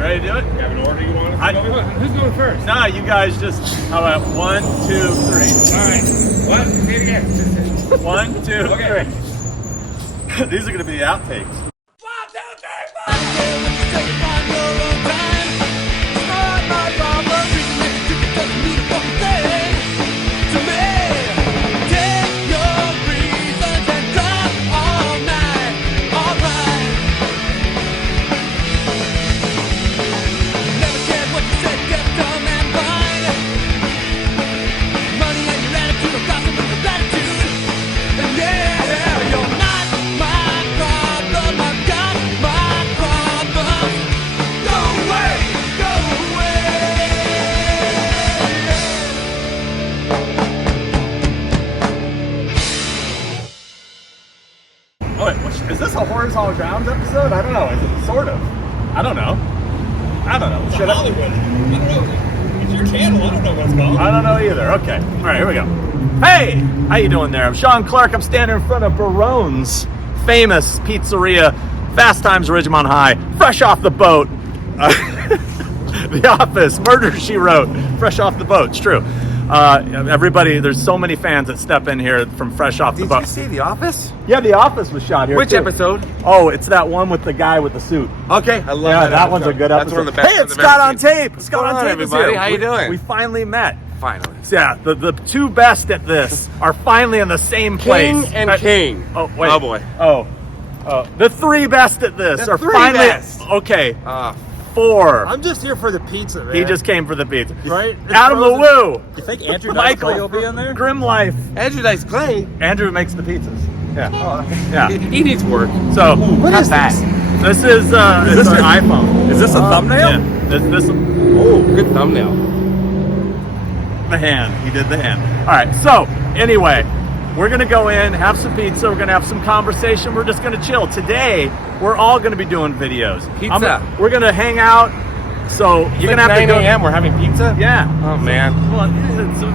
You ready to do it? You have an order you want us to go with? Who's going first? Nah, you guys just, how about 1, 2, 3? All right. What? Say it again. 1, 2, Okay. 3. These are going to be the outtakes. Is this a Horizontal Grounds episode? I don't know. Is it sort of? I don't know. Should Hollywood. I don't know. It's your channel. I don't know what's going on. I don't know either. Okay. All right, here we go. Hey, how you doing there? I'm Sean Clark. I'm standing in front of Barone's famous pizzeria, Fast Times Ridgemont High, fresh off the boat. The Office, Murder, She Wrote, fresh off the boat. It's true. Everybody, there's so many fans that step in here from fresh off the boat. Did you see The Office? Yeah, The Office was shot here. Which too. episode? Oh, it's that one with the guy with the suit. Okay, I love Yeah, that. that one's a good episode. That's one of the best. Hey, it's Scott on tape. Scott on tape is everybody. here. How you doing? We finally met. Finally. Yeah, the two best at this are finally in the same place. King and King. Oh, wait. Oh, boy. Oh, the three best at this The are three finally. best. Okay, 4. I'm just here for the pizza, man. He just came for the pizza. Right? It's Adam frozen. LeWoo. You think Andrew Dice Clay will be in there? Grimm Life. Andrew Dice Clay. Andrew makes the pizzas. Yeah. Yeah. He needs work. So, What is that? this is Is it's this an an iPhone. Is this a thumbnail? Yeah. This Oh, good thumbnail. the hand. He did the hand. All right. So anyway, we're gonna go in, have some pizza. We're gonna have some conversation. We're just gonna chill. Today, we're all gonna be doing videos. Pizza. We're gonna hang out. So you're gonna have to 9 go. a.m. We're having pizza. Yeah. Oh man. Well,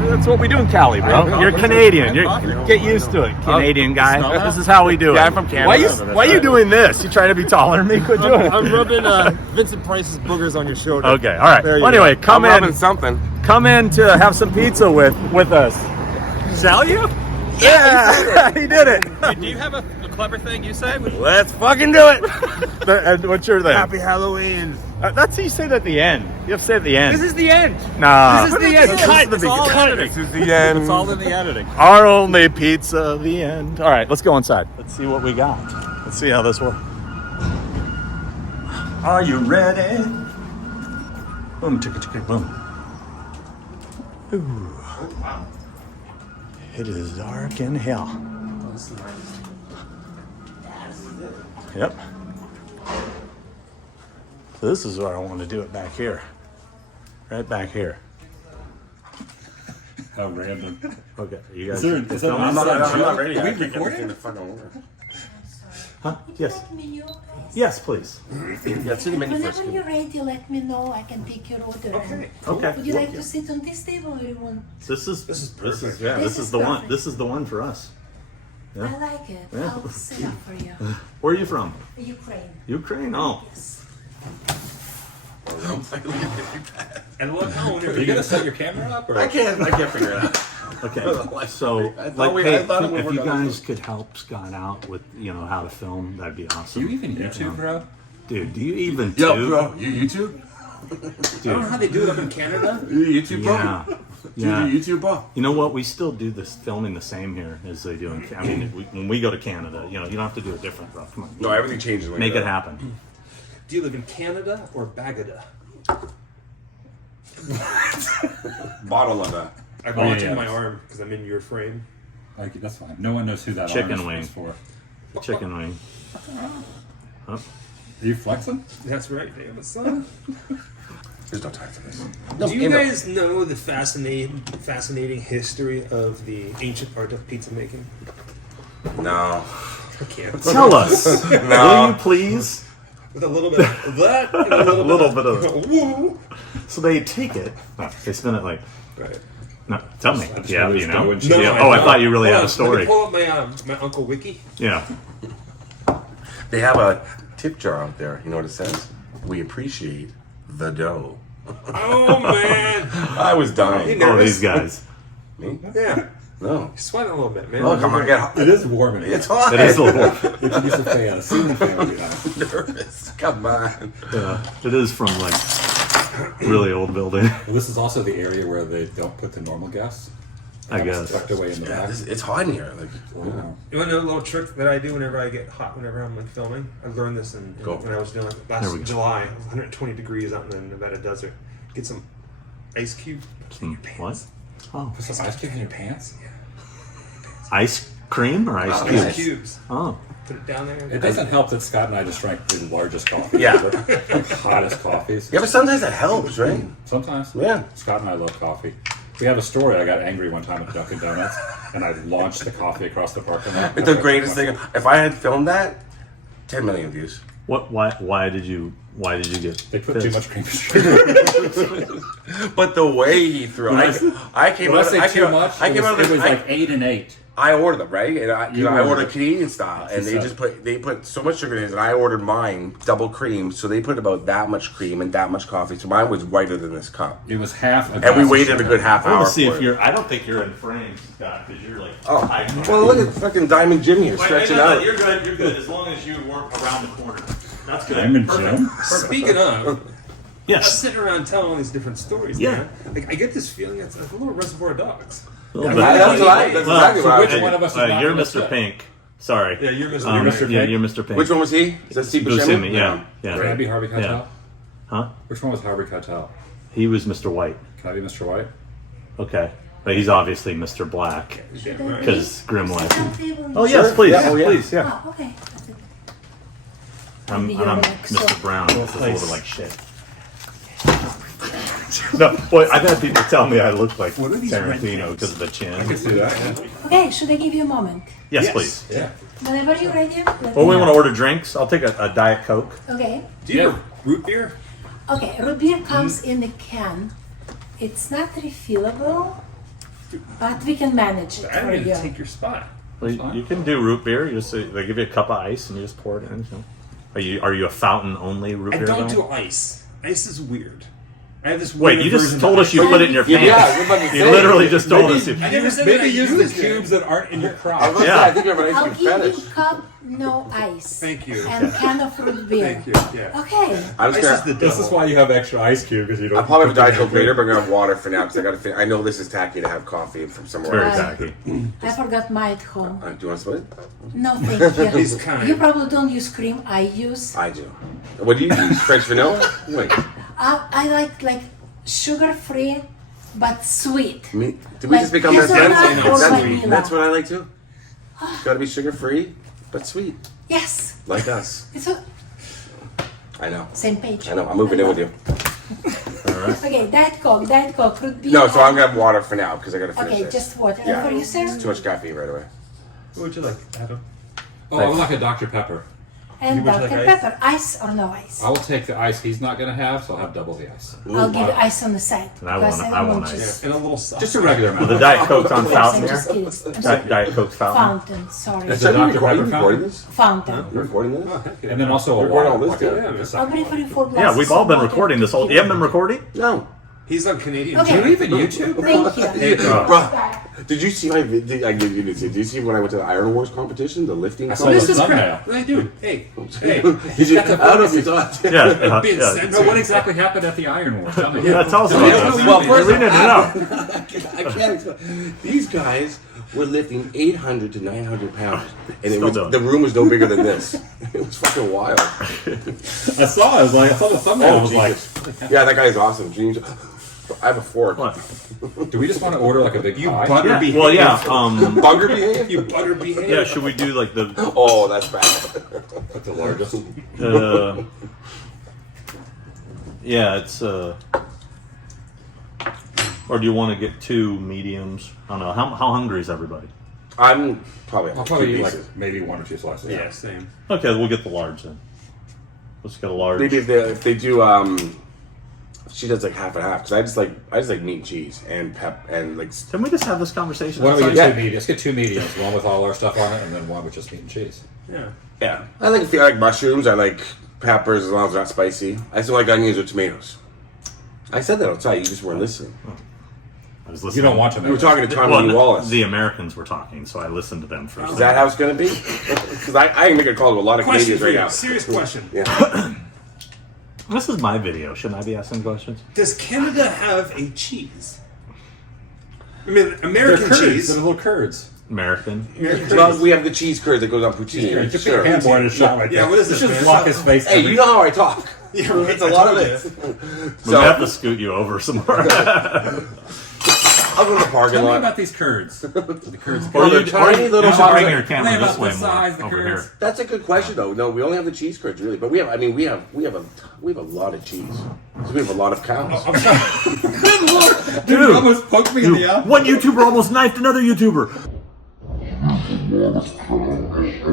that's what we do in Cali, bro. You're Canadian. Get used to it, Canadian guy. This is how we do it. Yeah, I'm from Canada. Why are you doing this? You trying to be taller than me? Quit doing it. I'm rubbing Vincent Price's boogers on your shoulder. Okay. All right. There you Well, anyway, go. come I'm rubbing in. something. Come in to have some pizza with us. Shall you? Yeah, he did it. Do you have a clever thing you say? Let's fucking do it. What's your thing? Happy Halloween. That's you say that at the end. You have to say it at the end. This is the end. Nah. This is the end. Cut. It's all editing. This is the end. It's all in the editing. Our only pizza, the end. All right, let's go inside. Let's see what we got. Let's see how this works. Are you ready? Boom, chicka, chicka, boom. Ooh. It is dark in hell. Yep. So this is where I want to do it back here. Right back here. How random. Okay, you guys. Is that I'm not ready. Are we recording? Huh? Yes. Let me know, guys. Yes, please. Yeah, see the menu first. Whenever you're ready, let me know. I can take your order. Okay. Okay. Would you like to sit on this table or you want? This is This this is is the one. perfect. This is the one for us. Yeah. I like it. Yeah. I'll set up for you. Where are you from? Ukraine. Ukraine. Oh. Yes. And look, are you gonna set your camera up? Or? I can't figure it out. Okay. So, I thought like, we- hey, I thought we if were you done. guys could help Scott out with, how to film, that'd be awesome. Do you even YouTube, bro? Dude, do you even Yo, tube? bro, you YouTube? I don't know how they do it up in Canada. You YouTube, bro? Yeah. Do Yeah. you YouTube, bro? You know what? We still do this filming the same here as they do in. I mean, when we go to Canada, you don't have to do it different, bro. Come on. No, everything changes. Like Make that. it happen. Do you live in Canada or Bagada? Bottle of that. I volunteered yeah. my arm because I'm in your frame. Like, that's fine. No one knows who that Chicken arm wing. is for. Chicken wing. Are you flexing? That's right, damn it, son. There's no time for this. Do you guys know the fascinating history of the ancient art of pizza making? No. I can't. Tell us, will you please? With a little bit of that, and a little, little bit of- woo. So they take it. They spin it like. Right. No, tell me. Yeah, you know. going No, Yeah. I Oh, I don't. thought you really Hold had a on, story. Let me pull up my Uncle Wiki. Yeah. They have a tip jar out there. You know what it says? We appreciate the dough. Oh man! I was dying. Oh, these guys. Me? Yeah, No. you're sweating a little bit, man. Look, I'm gonna get hot. It is warm in here. It's hot. It is a little. Introduce a fan. A ceiling fan would be nice. nervous. Come on. It is from like really old building, Well, this is also the area where they don't put the normal guests. I It's guess. tucked away in the Yeah, back. it's hot in here. Like, Oh. You want to know a little trick that I do whenever I get hot, whenever I'm like filming? I learned this Go. when I was doing like There last we go. July. It was 120 degrees out in the Nevada desert. Get some ice cube. What? Oh, Put some ice cubes in your pants? ice cream or ice Oh, cubes? Ice cubes. Oh, Put it down there. It doesn't help that Scott and I just drank the largest coffee. Yeah. The hottest coffees. yeah, but sometimes that helps, right? Sometimes. Yeah. Scott and I love coffee. We have a story. I got angry one time at Dunkin' Donuts, and I launched the coffee across the parking lot. It's the greatest thing. If I had filmed that, 10 million views. what? Why did you get? They put too pissed? much cream cheese. But the way he threw it, I came When I out. say I too came, much, I it came was, out of it was the, like 8 and 8. I ordered them, right? And You I ordered ordered it. Canadian style, and they just put so much sugar in it, and I ordered mine double cream, so they put about that much cream and that much coffee. So mine was whiter than this cup, It was half a and glass we of waited a sugar. good half I want hour. to see for if it. you're. I don't think you're in frame, Scott, because you're like. Oh, high. well, look at fucking Diamond Jim here, stretching out. You're good. You're good as long as you weren't around the corner. That's good. Diamond Perfect. Jim? Speaking of, us Yes. sitting around telling all these different stories, Yeah. man. Like I get this feeling it's like a little Reservoir Dogs. A little That's bit. what I. That's Well, exactly what I which was one thinking. of us is not You're gonna Mr. sit? Pink. Sorry. Yeah, you're Mr. Mr. Yeah, Pink? you're Mr. Pink. Which one was he? Is that Steve Buscemi, Buscemi? yeah. Yeah. Can I be Harvey Keitel? Yeah. Huh? Which one was Harvey Keitel? He was Mr. White. Can I be Mr. White? Okay. But he's obviously Mr. Black Yeah, right. because Grimm Sit left. on table. Oh, yes, please. Yeah, oh, yeah. Please, yeah. Oh, okay. That's it. I'm Maybe you're Mr. like so- Brown. This is a little like shit. No, boy, I've had people tell me I look like Tarantino because of the chin. See that? Okay, should I give you a moment? Yes, please. Yeah. Whenever you're ready. let Well, me we know. want to order drinks. I'll take a Diet Coke. Okay. Do you have root beer? Okay, root beer comes in a can. It's not refillable, but we can manage it I for don't even you. take your spot. Well, you can do root beer. You just they give you a cup of ice and you just pour it in. So. Are you a fountain only root I beer? don't guy? do ice. Ice is weird. I have this Wait, weird you just version told of us you ice. put it in your pants. Yeah, we're about to You say. literally just told us. I never said that I Maybe use the used it. cubes that aren't in your I was crotch. gonna say, Yeah. I think you have an ice I'll cream give fetish. you cup, no ice. Thank you. And can of root beer. Thank you. Yeah. Okay. I'm Ice just is the gonna. This is devil. why you have extra ice cube, because you don't. I'll probably have a put Diet them in Coke your later, but I'm gonna have water for now because I gotta. I know this is tacky to have coffee from somewhere Very else. tacky. I forgot my at home. Do you want to split it? No, thank you. He's kind. You probably don't use cream. I use. I do. What do you use? French vanilla? Wait, I like sugar free, but sweet. me? Did we just become best hazelnut friends? or That's, vanilla. that's what I like too. It's gotta be sugar free, but sweet, Yes. like us. It's a I know. same page. I know. I'm moving in with you. Okay, Diet Coke, root beer. No, so I'm gonna have water for now because I gotta finish Okay, this. just water. Yeah. And for you, sir? Too much caffeine right away. What would you like, Adam? Oh, I would like a Dr. Pepper. And Would you like Dr. ice? Pepper. Ice or no ice? I will take the ice he's not going to have, so I'll have double the ice. I'll give you ice on the side. And I because want- don't I want just- ice. And a little salt. Just a regular Well, amount. the Diet Coke's on Yes, fountain I'm just here. kidding. I'm sorry. Diet Coke's fountain. Fountain, sorry. Is So it you Dr. recording, Pepper recording fountain? this? Fountain. You're recording this? Oh, heck yeah. And then also a You're water. recording all like this, a- too? Yeah, man. a I'll second bring for you 4 Yeah, glasses. we've all been of water. recording this whole. You haven't been recording? No. He's on Canadian. Okay. Do you even YouTube? Thank you. Bro, did you see my video? I did. You did see. Did you see when I went to the Iron Wars competition, the lifting? I saw This the is thumbnail. crap. What are you doing? Hey, hey. Did you? I don't know if you saw it. Yeah. Being yeah. censored. No, what exactly happened at the Iron Wars? Tell me. Yeah, tell us about this. Well, first we need to know. I can't explain. These guys were lifting 800 to 900 pounds, and it Still was, doing the it. room was no bigger than this. It was fucking wild. I saw it. I was like, I saw the thumbnail. I was like, Jesus. Yeah, that guy's awesome. James, I have a fork. What? do we just want to order like a big You pie? butter Yeah. behave. Well, yeah. Bugger behave? You butter behave. Yeah. Should we do like the? Oh, that's bad. But the largest. Yeah, it's. Or do you want to get 2 mediums? I don't know. How hungry is everybody? I'm probably. I'll probably two eat like pieces. maybe 1 or 2 slices. Yeah, same. Okay, we'll get the large then. Let's get a large. Maybe if they do, she does like half and half because I just like meat and cheese and pep and like. Can we just have this conversation? Why don't we outside? get 2 mediums? Let's get 2 mediums. One with all our stuff on it, and then one with just meat and cheese. Yeah. Yeah, I like mushrooms. I like peppers as long as it's not spicy. I still like onions or tomatoes. I said that outside. You just weren't listening. I was listening. You don't want to know. You were talking to Tommy Well, Lee Wallace. the Americans were talking, so I listened to them first. Is that how it's going to be? Because I can make a call to a lot of Question Canadians for right you. now. Serious question. Yeah. This is my video. Shouldn't I be asking questions? Does Canada have a cheese? I mean, They're American curds. cheese. They're little curds. American. American Well, cheese. we have the cheese curd that goes on poutine. Just Sure. a handboard and shot right Yeah, there. what is Let's this, just man? block his face. Hey, you know how I talk. Yeah, right. It's a I lot of told it. We have to scoot you over some more. I'll go to the parking Tell me lot. about these curds. The curds. Or they're you, tiny little you should bring pods. your camera Think this about way the more size, the over curds. here. That's a good question, though. No, we only have the cheese curds, really, but we have a lot of cheese. So we have a lot of cows. Dude, you almost poked me in the eye. One YouTuber almost knifed another YouTuber.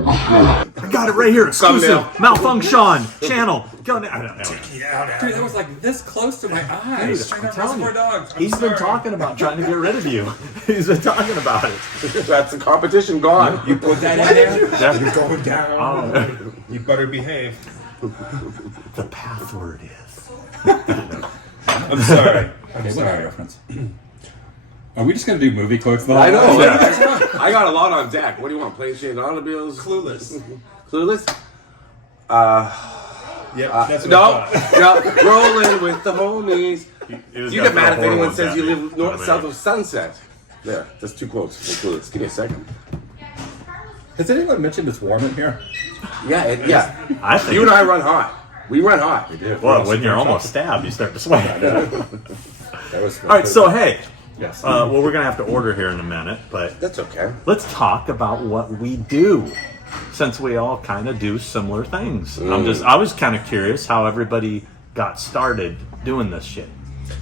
I got it right here. Exclusive. Thumbnail. Malfunction channel. Go now. Dude, that was like this close to my eyes. Dude, Straight I'm up telling you, reservoir dogs. I'm He's been sorry. talking about trying to get rid of you. He's been talking about it. That's the competition gone. You put that in there? Yeah. You're going down. Oh, You better behave. the password is. I'm sorry. Okay, what eye reference? Are we just gonna do movie quotes? I know. Yeah. I got a lot on deck. What do you want? Planes, trains, automobiles? Clueless. Clueless? Yep, that's what No, I thought. no. Rolling with the homies. You get mad if anyone says you live north south of Sunset. There, that's two quotes. for Clueless. Give me a second. Has anyone mentioned it's warm in here? Yeah, yeah. I think. You and I run hot. We run hot. We do. Well, when you're almost stabbed, you start to sweat. That was All right, so hey, yes. well, we're gonna have to order here in a minute, but That's okay. let's talk about what we do, since we all kind of do similar things. I was kind of curious how everybody got started doing this shit.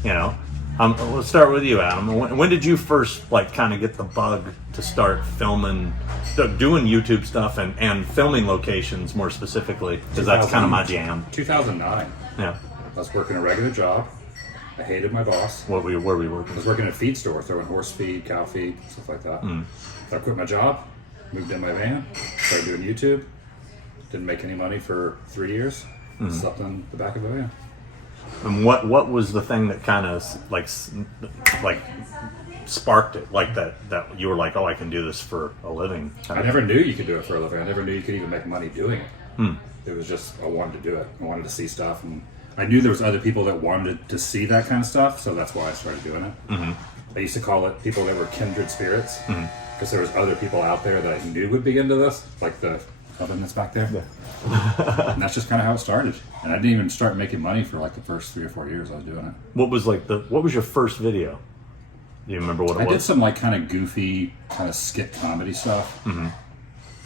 You know, let's start with you, Adam. When did you first kind of get the bug to start filming, doing YouTube stuff and filming locations more specifically? Because that's kind of my jam. 2009. Yeah. I was working a regular job. I hated my boss. Where were we I working? was working at a feed store, throwing horse feed, cow feed, stuff like that. So I quit my job, moved in my van, started doing YouTube. Didn't make any money for 3 years. Slept in the back of a van. And what was the thing that kind of like sparked it? Like that you were like, oh, I can do this for a living. I never knew you could do it for a living. I never knew you could even make money doing it. It was just I wanted to do it. I wanted to see stuff, and I knew there was other people that wanted to see that kind of stuff, so that's why I started doing it. I used to call it people that were kindred spirits, because there was other people out there that I knew would be into this, like the oven that's back there. And that's just kind of how it started. And I didn't even start making money for like the first 3 or 4 years I was doing it. What was your first video? Do you remember what it I was? did some like kind of goofy, kind of skit comedy stuff.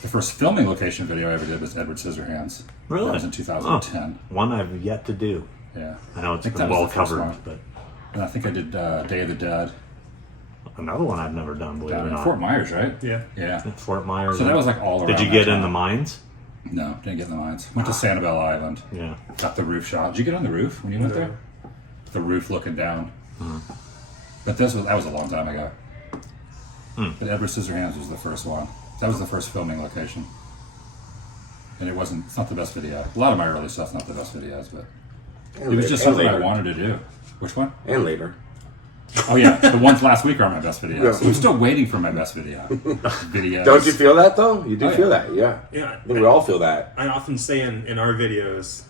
The first filming location video I ever did was Edward Scissorhands. Really? That was in 2010. One I've yet to do. Yeah. I know it's think been that was well the first covered, one. but And I think I did Day of the Dead another one I've never done. Believe it down or in not. Fort Myers, right? Yeah. Yeah. Fort Myers. So that was like all around. Did you that get in time. the mines? No, didn't get in the mines. Went to Sanibel Island. Yeah. Got the roof shot. Did you get on the roof when you went there? The roof looking down. But that was a long time ago. But Edward Scissorhands was the first one. That was the first filming location. And it's not the best video. A lot of my early stuff's not the best videos, but it was just something I wanted to do. Which one? And later. Oh yeah, the ones last week are my best videos. I'm still waiting for my best videos. Don't you feel that though? You do Oh, yeah. feel that, yeah. Yeah. I think we all feel that. I often say in our videos,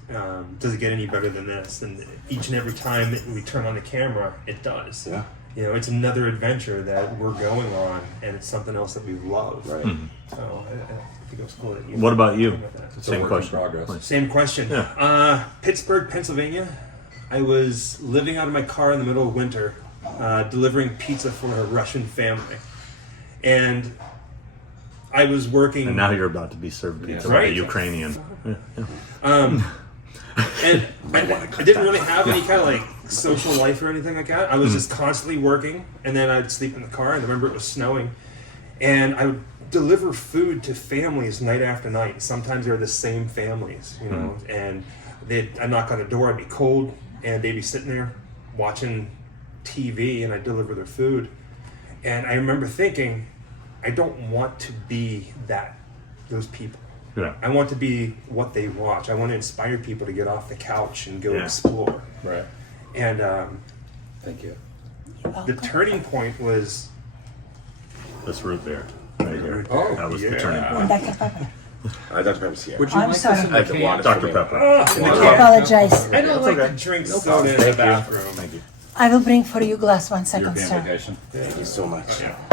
does it get any better than this? And each and every time that we turn on the camera, it does. Yeah. You know, it's another adventure that we're going on, and it's something else that we love. Right. So I think it was cool that you. What about you? came with that. It's a Same work question. in progress. Same question. Yeah. Pittsburgh, Pennsylvania. I was living out of my car in the middle of winter, delivering pizza for a Russian family, and I was working. And now you're about to be served pizza by a Right. Ukrainian. Yeah. And I didn't really have any kind of like social life or anything like that. I was just constantly working, and then I'd sleep in the car. And I remember it was snowing, and I would deliver food to families night after night. Sometimes they're the same families, you know. And I'd knock on the door. I'd be cold, and they'd be sitting there watching TV, and I'd deliver their food. And I remember thinking, I don't want to be those people. Yeah. I want to be what they watch. I want to inspire people to get off the couch and go Yeah. explore. Right. And Thank you. the turning point was This root beer right here. Oh, That was the yeah. turning point. And Dr. Pepper. Dr. Pepper's here. Would you I'm like sorry. this in I the can can? water Dr. for me. Pepper. I apologize. I don't like okay. to drink problem. soda in the Thank you. bathroom. Thank you. I will bring for you glass 1 second, European sir. vacation. Thank you so much.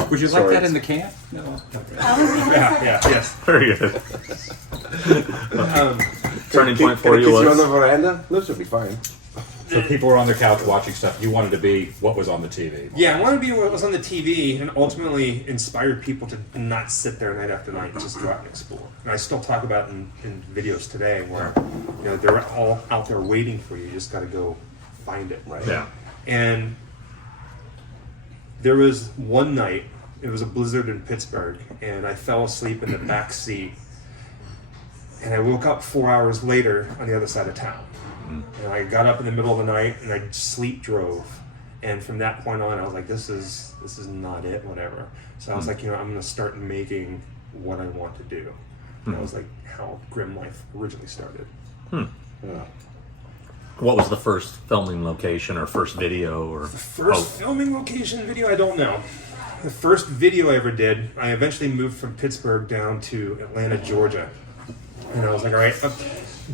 Would you like Sorry. that in the can? No. I will bring Yes. Very good. Turning point for Can I you kiss you on was the veranda? This will be fine. So people were on their couch watching stuff. You wanted to be what was on the TV. Yeah, I wanted to be what was on the TV and ultimately inspire people to not sit there night after night and just go out and explore. And I still talk about it in videos today where they're all out there waiting for you. You just got to go find it. Right. yeah. And there was one night, it was a blizzard in Pittsburgh, and I fell asleep in the back seat. And I woke up 4 hours later on the other side of town. And I got up in the middle of the night and I sleep drove. And from that point on, I was like, this is not it, whatever. So I was like, I'm going to start making what I want to do. And that was like how Grimm Life originally started. Yeah. What was the first filming location or first video or First filming location video, I don't know. The first video I ever did, I eventually moved from Pittsburgh down to Atlanta, Georgia. And I was like, all right,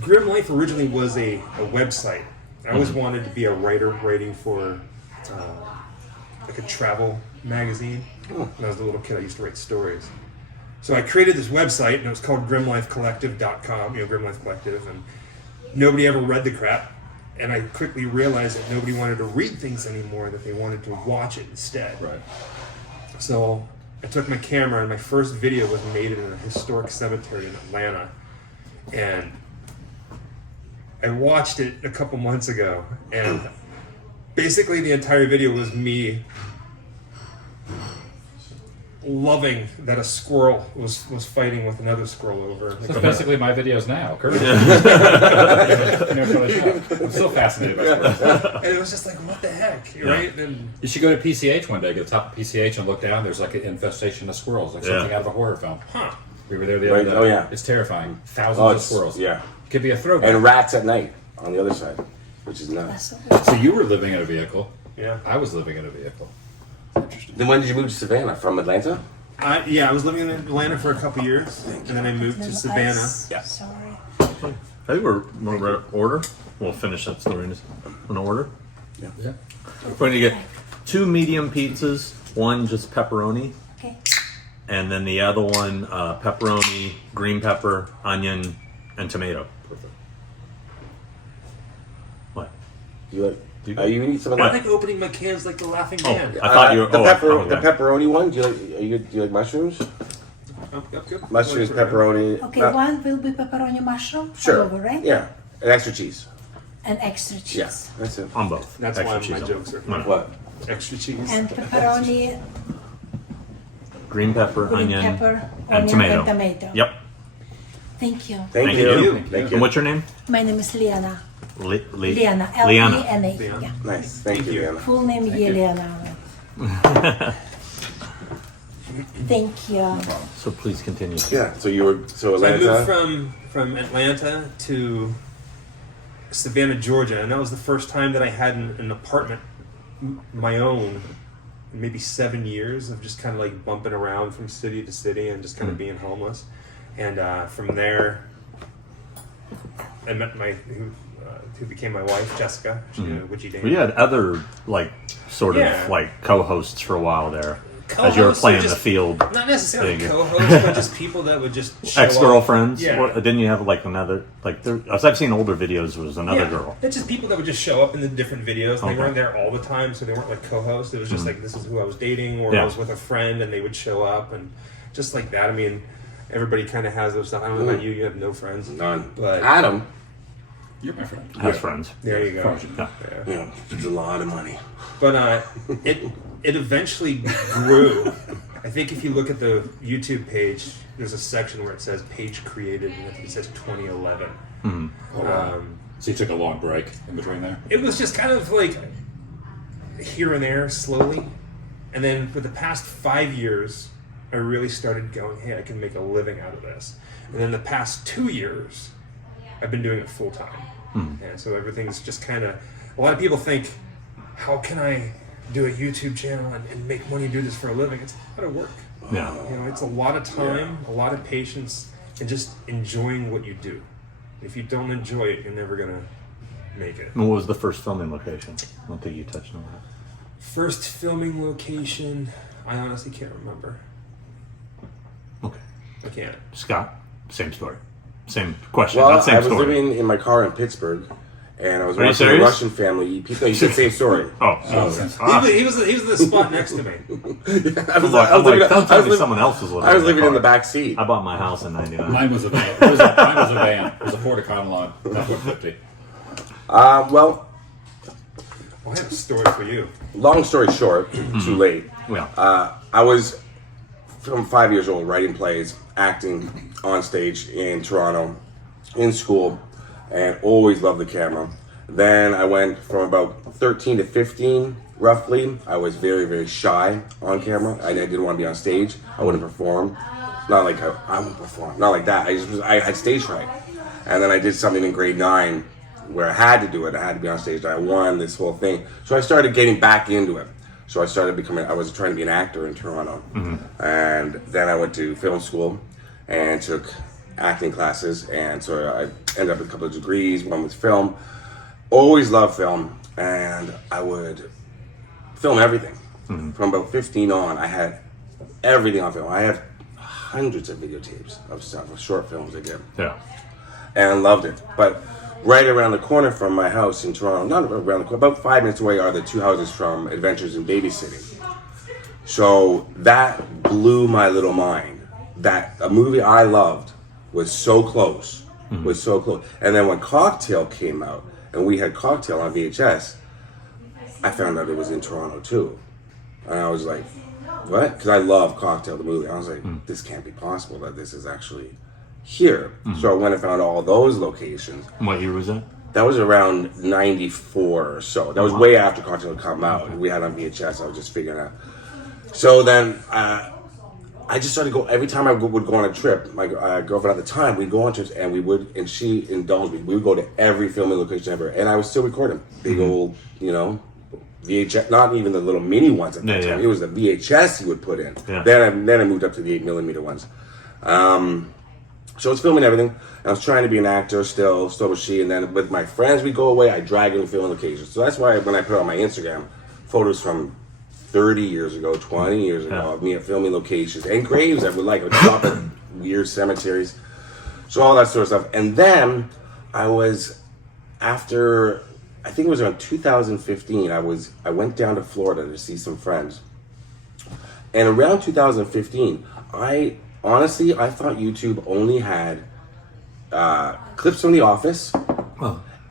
Grimm Life originally was a website. I always wanted to be a writer writing for like a travel magazine. When I was a little kid, I used to write stories. So I created this website, and it was called GrimmLifeCollective.com, Grimm Life Collective, and nobody ever read the crap. And I quickly realized that nobody wanted to read things anymore, that they wanted to watch it instead. Right. So I took my camera, and my first video was made in a historic cemetery in Atlanta. And I watched it a couple months ago, and basically the entire video was me loving that a squirrel was fighting with another squirrel over. That's basically my videos now. Currently. I'm so fascinated by squirrels. And it was just like, what the heck, right? And You should go to PCH one day, go to the top of PCH and look down. There's like an infestation of squirrels, like something out of a horror film. huh. We were there the other day. Oh, yeah. It's terrifying. Thousands Oh, of it's, squirrels. yeah. Could be a throwback. And rats at night on the other side, which is nuts. So you were living in a vehicle. Yeah. I was living in a vehicle. Then when did you move to Savannah? From Atlanta? I was living in Atlanta for a couple years, and then I moved to Savannah. Yeah. Sorry. I think we're in order. We'll finish that story in order. Yeah. We're going to get 2 medium pizzas, one just pepperoni, Okay. and then the other one pepperoni, green pepper, onion, and tomato. Perfect. What? You like? You- You need some of I that. like opening my cans like the Laughing Oh, Man. I thought you were the okay. the pepperoni one. Do you like mushrooms? Yep. Mushrooms, pepperoni. Okay, one will be pepperoni mushroom all Sure. over, right? Yeah, and extra cheese. And extra cheese. Yeah, that's it. on both. That's Extra why cheese my on jokes are both. What? extra cheese. And pepperoni, Green pepper, green onion, pepper, and onion, tomato. and tomato. Yep. Thank you. Thank you. Thank you. And what's your name? My name is Liana. Liana. Liana. L-E-N-A. Liana. Yeah. Nice. Thank you, Anna. Full name Yeliana. Thank you. So please continue. Yeah. So you were So I Atlanta. moved from Atlanta to Savannah, Georgia, and that was the first time that I had an apartment, my own, in maybe 7 years of just kind of like bumping around from city to city and just kind of being homeless. And from there, I met who became my wife, Jessica. She, Witchy Dane. We had other sort Yeah. of co-hosts for a while there, as you were Co-hosts playing are the just- field. Not necessarily Thing. co-hosts, but just people that would just show Ex-girlfriends. Up. Yeah. What, didn't you have another as I've seen older videos, was another girl. It's just people that would just show up in the different videos. And They Okay. weren't there all the time, so they weren't like co-hosts. It was just like, this is who I was dating, or Yeah. I was with a friend, and they would show up, and just like that. I mean, everybody kind of has those stuff. I don't know about you. You have no friends. None. But Adam. You're my friend. Has friends. there you go. Yeah. Yeah. Yeah, it's a lot of money. But it eventually grew. I think if you look at the YouTube page, there's a section where it says page created, and I think it says 2011. So you took a long break in between there? It was just kind of like here and there, slowly. And then for the past 5 years, I really started going, hey, I can make a living out of this. And then the past 2 years, I've been doing it full time. And so everything's just kind of, a lot of people think, how can I do a YouTube channel and make money do this for a living? It's a lot of work. Yeah. You know, it's a lot of time, a lot of patience, and just enjoying what you do. If you don't enjoy it, you're never going to make it. And what was the first filming location? I don't think you touched on that. First filming location, I honestly can't remember. Okay. I can't. Scott, same story. Same question, Well, not same I was story. living in my car in Pittsburgh, and I was Are you watching a serious? Russian family eat pizza. You said same story. He was in the spot next to me. I was Don't tell me living, someone else was living I was in living car. in the back seat. I bought my house in 99. Mine was a van. Mine was a van. It was a Ford Econoline, F-150. Well, I have a story for you. long story short, too late. Yeah. I was from 5 years old writing plays, acting on stage in Toronto, in school, and always loved the camera. Then I went from about 13 to 15, roughly. I was very, very shy on camera. I didn't want to be on stage. I wouldn't perform. Not like I wouldn't perform. Not like that. I had stage fright. And then I did something in grade 9 where I had to do it. I had to be on stage. I won this whole thing. So I started getting back into it. So I started I was trying to be an actor in Toronto. And then I went to film school and took acting classes. And so I ended up with a couple of degrees. One was film. Always loved film. And I would film everything. From about 15 on, I had everything on film. I have hundreds of videotapes of stuff, of short films I did. Yeah. And loved it. But right around the corner from my house in Toronto, not around the corner, about 5 minutes away are the two houses from Adventures in Babysitting. So that blew my little mind. That a movie I loved was so close, was so close. And then when Cocktail came out, and we had Cocktail on VHS, I found out it was in Toronto too. And I was like, what? Because I love Cocktail, the movie. I was like, this can't be possible that this is actually here. So I went and found all those locations. What year was that? That was around 94 or so. That was way after Cocktail had come out. We had it on VHS. I was just figuring out. So then I just started going, every time I would go on a trip, my girlfriend at the time, we'd go on trips and she indulged me. We would go to every filming location ever. And I was still recording. Big old, VHS, not even the little mini ones at that time. Yeah. It was the VHS you would put in. Yeah. Then I moved up to the 8mm ones. So I was filming everything. I was trying to be an actor still was she. And then with my friends, we go away, I drag them to filming locations. So that's why when I put on my Instagram, photos from 30 years ago, 20 years ago, of me at filming locations and graves I would stop at weird cemeteries. So all that sort of stuff. And then I think it was around 2015, I went down to Florida to see some friends. And around 2015, I thought YouTube only had clips from The Office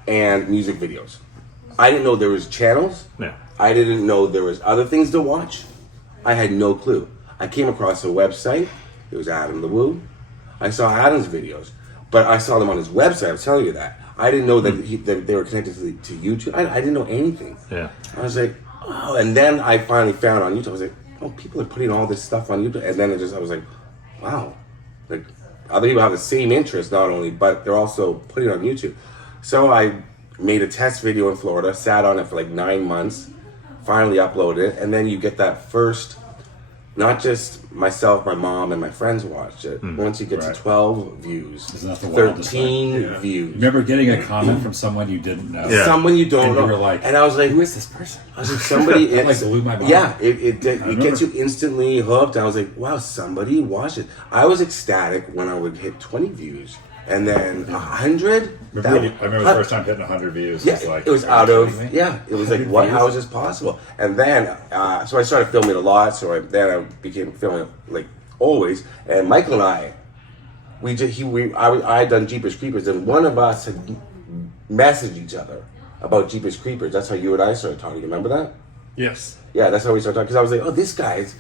and music videos. I didn't know there was channels. Yeah. I didn't know there was other things to watch. I had no clue. I came across a website. It was Adam the Woo. I saw Adam's videos, but I saw them on his website. I was telling you that. I didn't know that they were connected to YouTube. I didn't know anything. Yeah. I was like, oh, and then I finally found on YouTube. I was like, oh, people are putting all this stuff on YouTube. And then I was like, wow, like other people have the same interest, not only, but they're also putting it on YouTube. So I made a test video in Florida, sat on it for like 9 months, finally uploaded it, and then you get that first, not just myself, my mom, and my friends watched it. Once you get to 12 views, Isn't that the world 13 views. Remember getting a comment from someone you didn't know? Yeah. Someone you don't And know. you were like, and I was like, who is this person? I was like, somebody. That, like, blew my mind. Yeah, it gets remember. you instantly hooked. I was like, wow, somebody watched it. I was ecstatic when I would hit 20 views, and then 100. I remember the first time hitting 100 views. Yeah, It's like, it was are out you of kidding me? it was like, what? How is this possible? And then so I started filming a lot. So then I became filming like always. And Michael and I had done Jeepers Creepers, and one of us had messaged each other about Jeepers Creepers. That's how you and I started talking. You remember that? Yes. Yeah, that's how we started talking. Because I was like, oh, this guy's.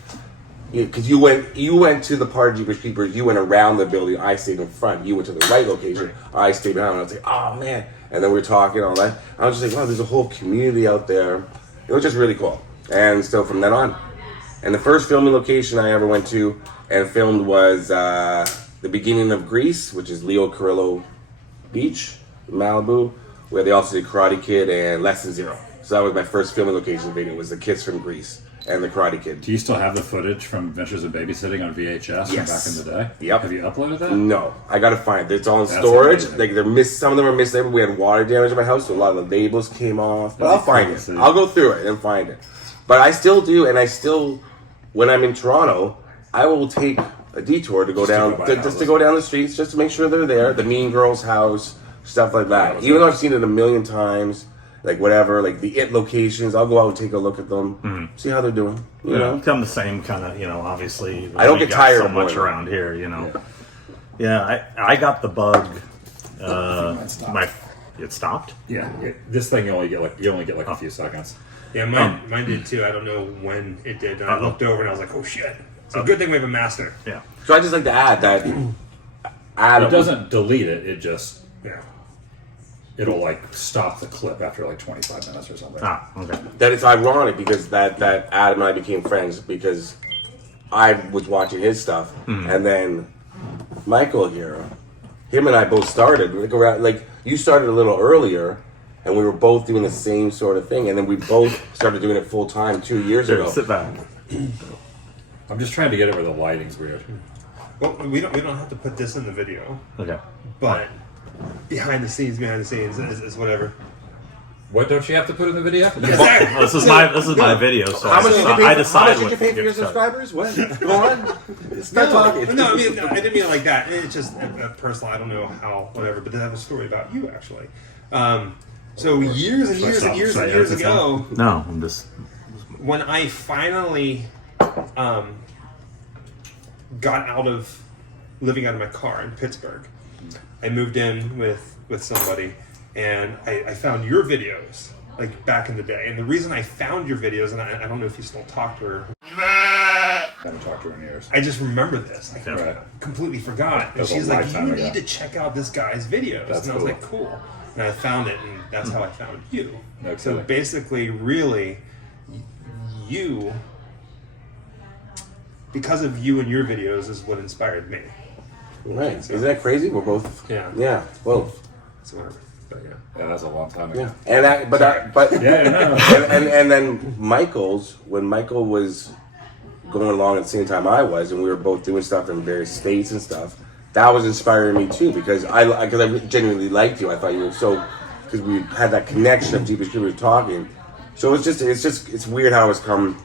Because you went to the part of Jeepers Creepers, you went around the building, I stayed in front. You went to the right location, I stayed behind. And I was like, oh man. And then we were talking all that. I was just like, wow, there's a whole community out there. It was just really cool. And so from then on. And the first filming location I ever went to and filmed was the beginning of Greece, which is Leo Carrillo Beach, Malibu, where they also did Karate Kid and Less Than Zero. So that was my first filming location video, was the kids from Greece and the Karate Kid. Do you still have the footage from Adventures in Babysitting on VHS from back in the day? Yep. Have you uploaded that? No, I gotta find it. It's all in storage. amazing. Like some of them are missing. We had water damage in my house, so a lot of the labels came off. But I'll find it. I'll go through it and find it. But I still do, and I still, when I'm in Toronto, I will take a detour to go down, just to go down the streets, just to make sure they're there. The Mean Girls house, stuff like that. Even though I've seen it a million times, like whatever, like the IT locations, I'll go out and take a look at them, see how they're doing. You know, become the same kind of, obviously. I don't get tired so of much doing it. around here, I got the bug. It stopped. Yeah, this thing you only get like a few seconds. Yeah, mine did too. I don't know when it did. And I looked over and I was like, oh shit. So good thing we have a master. Yeah. So I just like to add that. It doesn't delete it. It just Yeah. it'll like stop the clip after like 25 minutes or something. Okay. That it's ironic because that Adam and I became friends because I was watching his stuff, and then Michael here, him and I both started like you started a little earlier, and we were both doing the same sort of thing, and then we both started doing it full time 2 years ago. Sit back. I'm just trying to get it where the lighting's weird. Well, we don't have to put this in the video, Okay. but behind the scenes is whatever. What don't you have to put in the video? Well, this is my video, so How much did you pay? I How decide much did you pay for your subscribers? What? Go on. Start talking. No, I didn't mean it like that. It's just a personal. I don't know how, whatever. But they have a story about you actually. So years and years and years and years ago, No, I'm just. when I finally got out of living out of my car in Pittsburgh, I moved in with somebody, and I found your videos like back in the day. And the reason I found your videos, and I don't know if you still talk to her. I haven't talked to her in years. I just remember this. I completely forgot. And That's she's a like, lifetime you ago. need to check out this guy's videos. That's and I was cool. like, cool. And I found it, and that's how I found you. No So kidding. basically, really, you, because of you and your videos, is what inspired me. Right. Isn't that crazy? We're both. Yeah. Yeah. Both. So whatever. But yeah. Yeah, that's a long time ago. Yeah. And Yeah, no. and then Michael's, when Michael was going along at the same time I was, and we were both doing stuff in various states and stuff, that was inspiring me too, because I genuinely liked you. I thought you were so, because we had that connection of Jeepers Creepers talking. So it's weird how it's come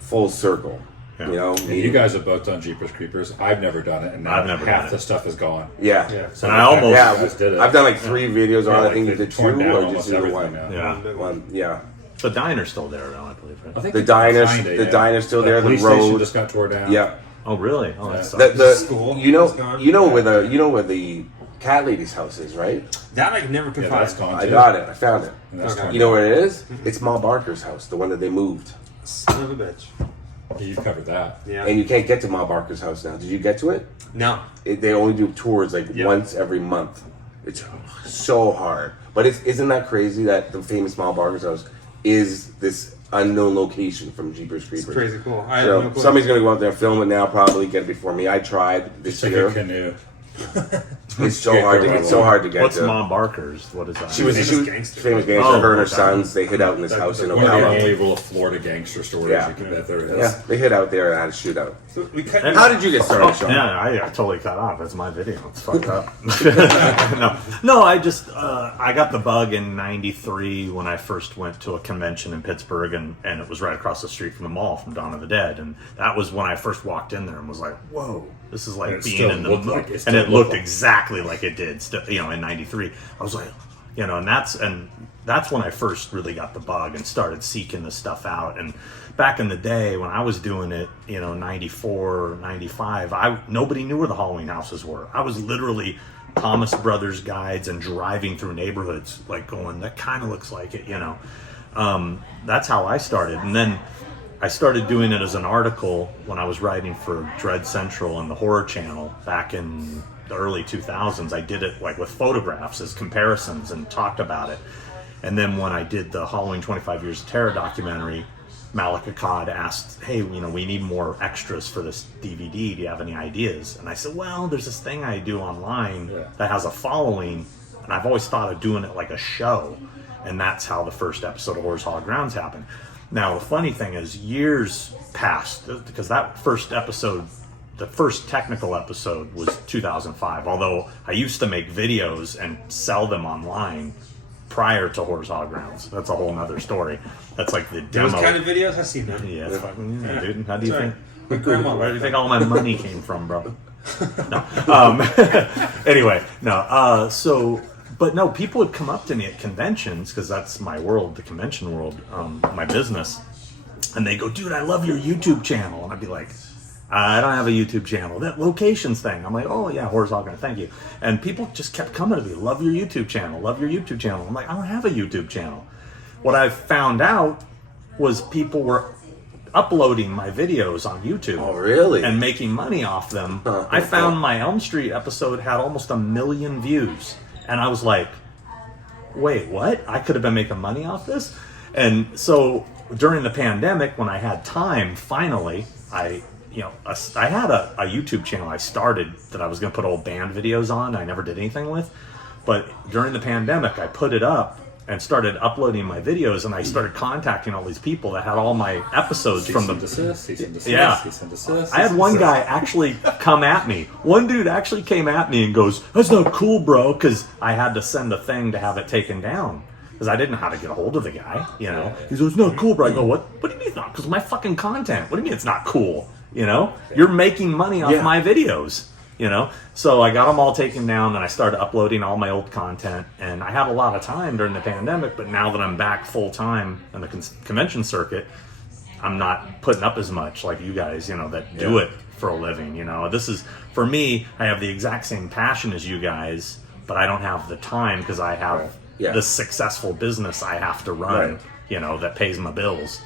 full circle. You know, Yeah, you guys have both done Jeepers Creepers. I've never done it, and now I've never done half it. the stuff is gone. Yeah. So And I almost- you Yeah, guys did it. I've done like 3 videos on it. I like think you they've did 2 torn down or almost just did everything one. now. Yeah. One, yeah. The diner's still there now, I believe, I right? think The it diner's kinda, the diner's still there. The police station road. just got torn down. Yeah. Oh, really? Oh, that's The School you know is gone. where the cat lady's house is, right? That I never could Yeah, find. that's gone I too. got it. I found it. And that's torn You know down. where it is? It's Ma Barker's house, the one that they moved. Son of a bitch. Yeah, you've covered that. Yeah. And you can't get to Ma Barker's house now. Did you get to it? No. They only do tours like Yeah. once every month. It's so hard. But isn't that crazy that the famous Ma Barker's house is this unknown location from Jeepers Creepers? It's crazy cool. I have So no clue. somebody's gonna go out there and film it now. Probably get it before me. I tried this Take year. a canoe. It's so hard to get. So hard to get. What's to. Mom Barker's? What is that? She was Famous a gangster. famous gangster. Oh, Her and her okay. sons, they hid out in this house in One of the Ocala. only real Florida gangster stories Yeah. you can bet there is. Yeah, they hid out there and had a shootout. So we cut. How did you get started, Sean? Yeah, I totally cut off. It's my video. It's fucked up. no, I just I got the bug in '93 when I first went to a convention in Pittsburgh, and it was right across the street from the mall from Dawn of the Dead, and that was when I first walked in there and was like, "Whoa, this is And like it being still in the looked movie." like- it and still it looked looked like- exactly like it did, in '93. I was like, and that's when I first really got the bug and started seeking this stuff out. And back in the day when I was doing it, 94, 95, nobody knew where the Halloween houses were. I was literally Thomas Brothers guides and driving through neighborhoods like going, that kind of looks like it, That's how I started. And then I started doing it as an article when I was writing for Dread Central and the Horror Channel back in the early 2000s. I did it like with photographs as comparisons and talked about it. And then when I did the Halloween 25 Years of Terror documentary, Malika Cod asked, hey, we need more extras for this DVD. Do you have any ideas? And I said, well, there's this thing I do online that has a following, and I've always thought of doing it like a show. And that's how the first episode of Horrors Hallowed Grounds happened. Now, the funny thing is, years passed, because that first episode, the first technical episode, was 2005. Although I used to make videos and sell them online prior to Horrors Hallowed Grounds. That's a whole nother story. That's like the demo. Those kind of videos, I've seen them. Yeah, it's fucking, dude. How do you think? My grandma. Where do you think all my money came from, bro? No. Anyway, no. But no, people would come up to me at conventions, because that's my world, the convention world, my business, and they go, dude, I love your YouTube channel. And I'd be like, I don't have a YouTube channel. That locations thing. I'm like, oh yeah, Horrors Hallowed Grounds, thank you. And people just kept coming to me, love your YouTube channel, love your YouTube channel. I'm like, I don't have a YouTube channel. What I found out was people were uploading my videos on YouTube. Oh, really? And making money off them. I found my Elm Street episode had almost 1 million views. And I was like, wait, what? I could have been making money off this? And so during the pandemic, when I had time, finally, I had a YouTube channel I started that I was going to put old band videos on. I never did anything with. But during the pandemic, I put it up and started uploading my videos, and I started contacting all these people that had all my episodes from the... I had one guy actually come at me. One dude actually came at me and goes, that's not cool, bro, because I had to send a thing to have it taken down. Because I didn't know how to get a hold of the guy, He goes, it's not cool, bro. I go, what do you mean it's not? Because my fucking content. What do you mean it's not cool? You're making money off my videos. So I got them all taken down, and I started uploading all my old content, and I had a lot of time during the pandemic, but now that I'm back full time in the convention circuit, I'm not putting up as much like you guys, that do it for a living. This is, for me, I have the exact same passion as you guys, but I don't have the time because I have this successful business I have to run, that pays my bills,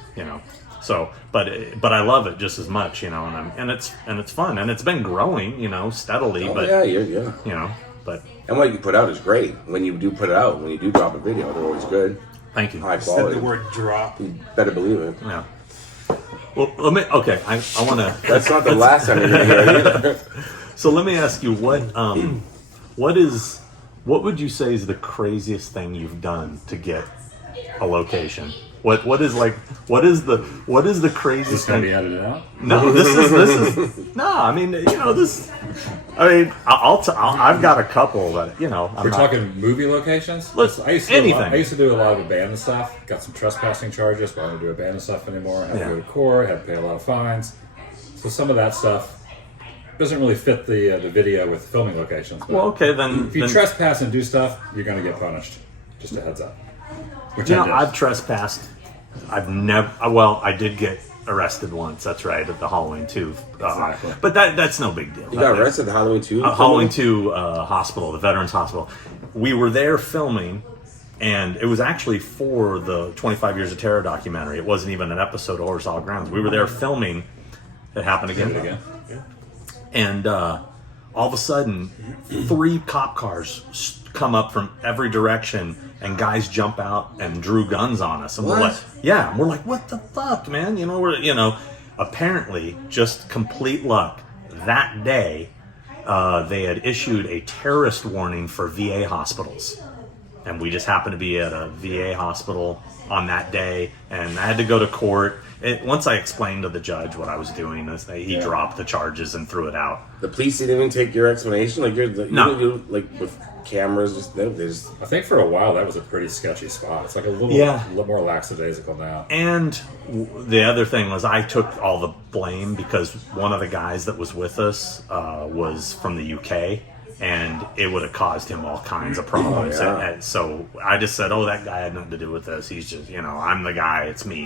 So, but I love it just as much, and it's fun, and it's been growing, steadily. Oh, but but and what you put out is great. When you do put it out, when you do drop a video, they're always good. Thank you. High Said quality. the word drop. You better believe it. Yeah. Well, I want to. That's not the last time you're gonna hear it either. So let me ask you, what would you say is the craziest thing you've done to get a location? What is the craziest Is this going to thing? be edited out? No, this is no. I mean, this. I mean, I've got a couple that We're talking movie locations. Let's- I used to do a lot of abandoned stuff. Got some trespassing charges, but I don't do abandoned stuff anymore. I had to go to court. Had to pay a lot of fines. So some of that stuff doesn't really fit the video with filming locations. But Well, okay, then. if you trespass and do stuff, you're going to get punished. Just a heads up. Which I did. I've trespassed. I've never. Well, I did get arrested once. That's right, at the Halloween 2. Exactly. But that's no big deal. You got arrested at the Halloween 2? Halloween 2 hospital, the Veterans Hospital. We were there filming, and it was actually for the 25 Years of Terror documentary. It wasn't even an episode of Horrors Hallowed Grounds. We were there filming. It happened again. And all of a sudden, 3 cop cars come up from every direction, and guys jump out and drew guns on us. And we're like, what the fuck, man? Apparently, just complete luck. That day, they had issued a terrorist warning for VA hospitals. And we just happened to be at a VA hospital on that day, and I had to go to court. Once I explained to the judge what I was doing, he dropped the charges and threw it out. The police didn't even take your explanation? Like with cameras, they just... I think for a while that was a pretty sketchy spot. It's like a little more lackadaisical now. And the other thing was I took all the blame because one of the guys that was with us was from the UK, and it would have caused him all kinds of problems. Oh, yeah. And so I just said, that guy had nothing to do with this. He's just, I'm the guy, it's me,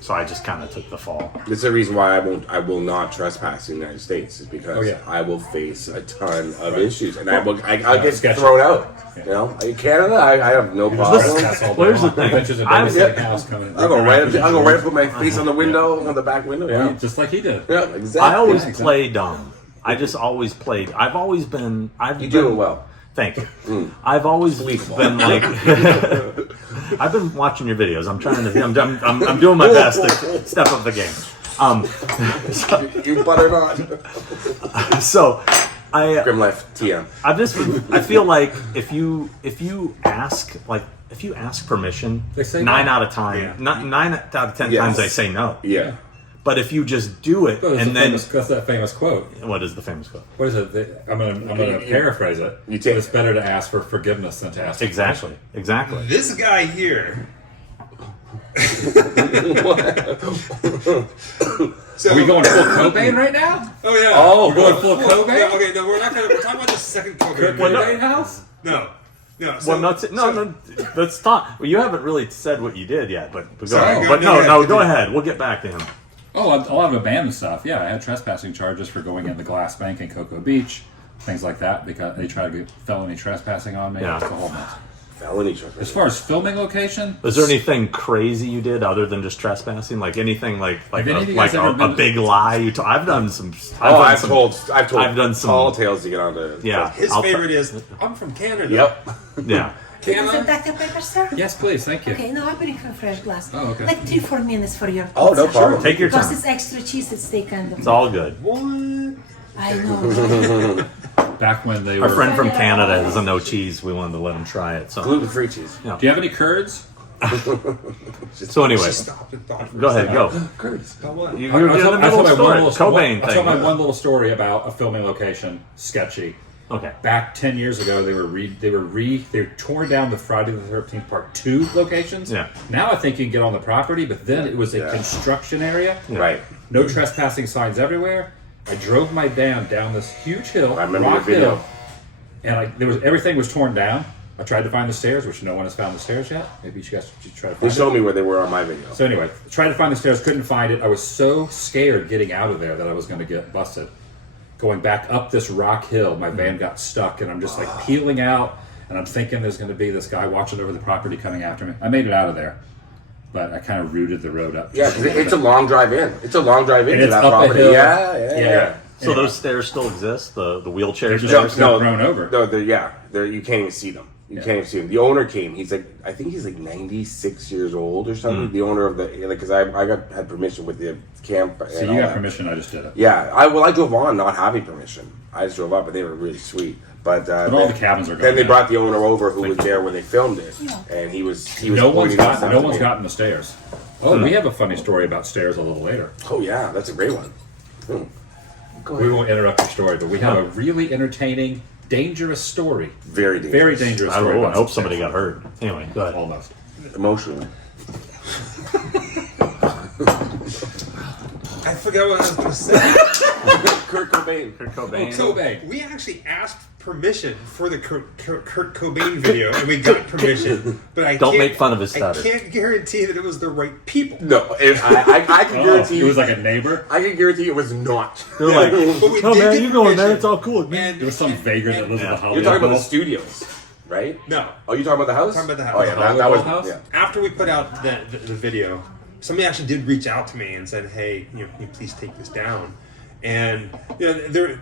So I just kind of took the fall. This is the reason why I will not trespass in the United States, is because I will face a ton of issues, and I'll get thrown out. In Canada, I have no problem. Here's the thing. I'll go right put my face on the window, on the back window. Yeah, just like he did. Yeah, exactly. I always play dumb. I just always played. You do it well. Thank you. I've always been like, I've been watching your videos. I'm trying to. I'm doing my best to step up the game. You buttered on. So, Grimm Life TM. I feel like if you ask permission, They say 9 no. out of 10 times Yes. they say no. Yeah. But if you just do it and then that's that famous quote. what is the famous quote? What is it? I'm gonna paraphrase it. You take- It's better to ask for forgiveness than to ask for permission. Exactly. This guy here. So Are we going full Cobain right now? Oh yeah. Oh, We're going full Well, Cobain? okay, no, we're not gonna. We're talking about the second Cobain. Kurt video. Cobain house? No. So, No. Let's talk. Well, you haven't really said what you did yet, but go Sorry, ahead. go- But go ahead. go ahead. We'll get back to him. Oh, a lot of abandoned stuff. Yeah, I had trespassing charges for going in the glass bank in Cocoa Beach, things like that, because they tried to get felony trespassing on me. Yeah. It's the whole mess. Felony trespassing. As far as filming location, Is there anything crazy you did other than just trespassing? Like anything like Have any of you guys ever a been- big lie? I've done some. I've some- told I've done some- tall tales to get onto. Yeah. his I'll- favorite is I'm from Canada. Yep. Yeah. Isn't that a paper, sir? yes, please, thank you. Okay, now I bring a fresh glass. Oh, okay. Like 3-4 minutes for your pizza. Oh, no problem. Take your Because time. it's extra cheese, it's taken. It's all good. What? I know. Back when they Our were. friend from Canada has a no cheese. We wanted to let him try it. So Gluten-free cheese. Yeah. Do you have any curds? So anyway, She stopped and thought for go a ahead. second. Go. Curds. About what? You're in the middle of the story. Cobain I'll tell my thing. one little story about a filming location, sketchy. Okay. Back 10 years ago, they were torn down the Friday the 13th Part 2 locations. Yeah. Now I think you can get on the property, but then it was a Yeah. construction area. Right. No trespassing signs everywhere. I drove my van down this huge hill, I remember rock the video. hill, and everything was torn down. I tried to find the stairs, which no one has found the stairs yet. Maybe you guys should try to They find it. showed me where they were on my video. So anyway, tried to find the stairs, couldn't find it. I was so scared getting out of there that I was going to get busted. Going back up this rock hill, my van got stuck, and I'm just like peeling out, and I'm thinking there's going to be this guy watching over the property coming after me. I made it out of there, but I kind of rooted the road up. Yeah, because it's a long drive in. It's a long drive into it's that up a property. hill. Yeah. So those stairs still exist? The wheelchair They're just- stairs? no. thrown over. No, you can't even see them. You can't even see them. The owner came. He's like, I think he's like 96 years old or something. The owner of the, because I had permission with the camp. So and you all got that. permission, I just did it. Yeah, I drove on not having permission. I just drove up, and they were really sweet. But all the cabins are then gone they now. brought the owner over, who was there when they filmed it, and he was No one's pointing out stuff to me. gotten the stairs. Oh, we have a funny story about stairs a little later. Oh yeah, that's a great one. Go We ahead. won't interrupt your story, but we have a really entertaining, dangerous story. Very dangerous. Very dangerous I story. about hope some somebody stairs. got hurt. Anyway, go ahead. Almost. Emotionally. I forgot what I was going to say. Kurt Cobain. Kurt Cobain. Cobain. We actually asked permission for the Kurt Cobain video, and we got permission. But I Don't can't- make fun of his I stutter. can't guarantee that it was the right people. No, I can guarantee it was like a neighbor. I can guarantee it was not. They're like, But we oh did man, get you going, man? permission. It's all cool. Man. And There was some vagrant that lives in the Hollywood You're talking about the Bowl. studios, right? no. Oh, you talking about the house? Talking about the house. Oh yeah, that Hollywood was house? yeah. After we put out the video, somebody actually did reach out to me and said, "Hey, can you please take this down?" And there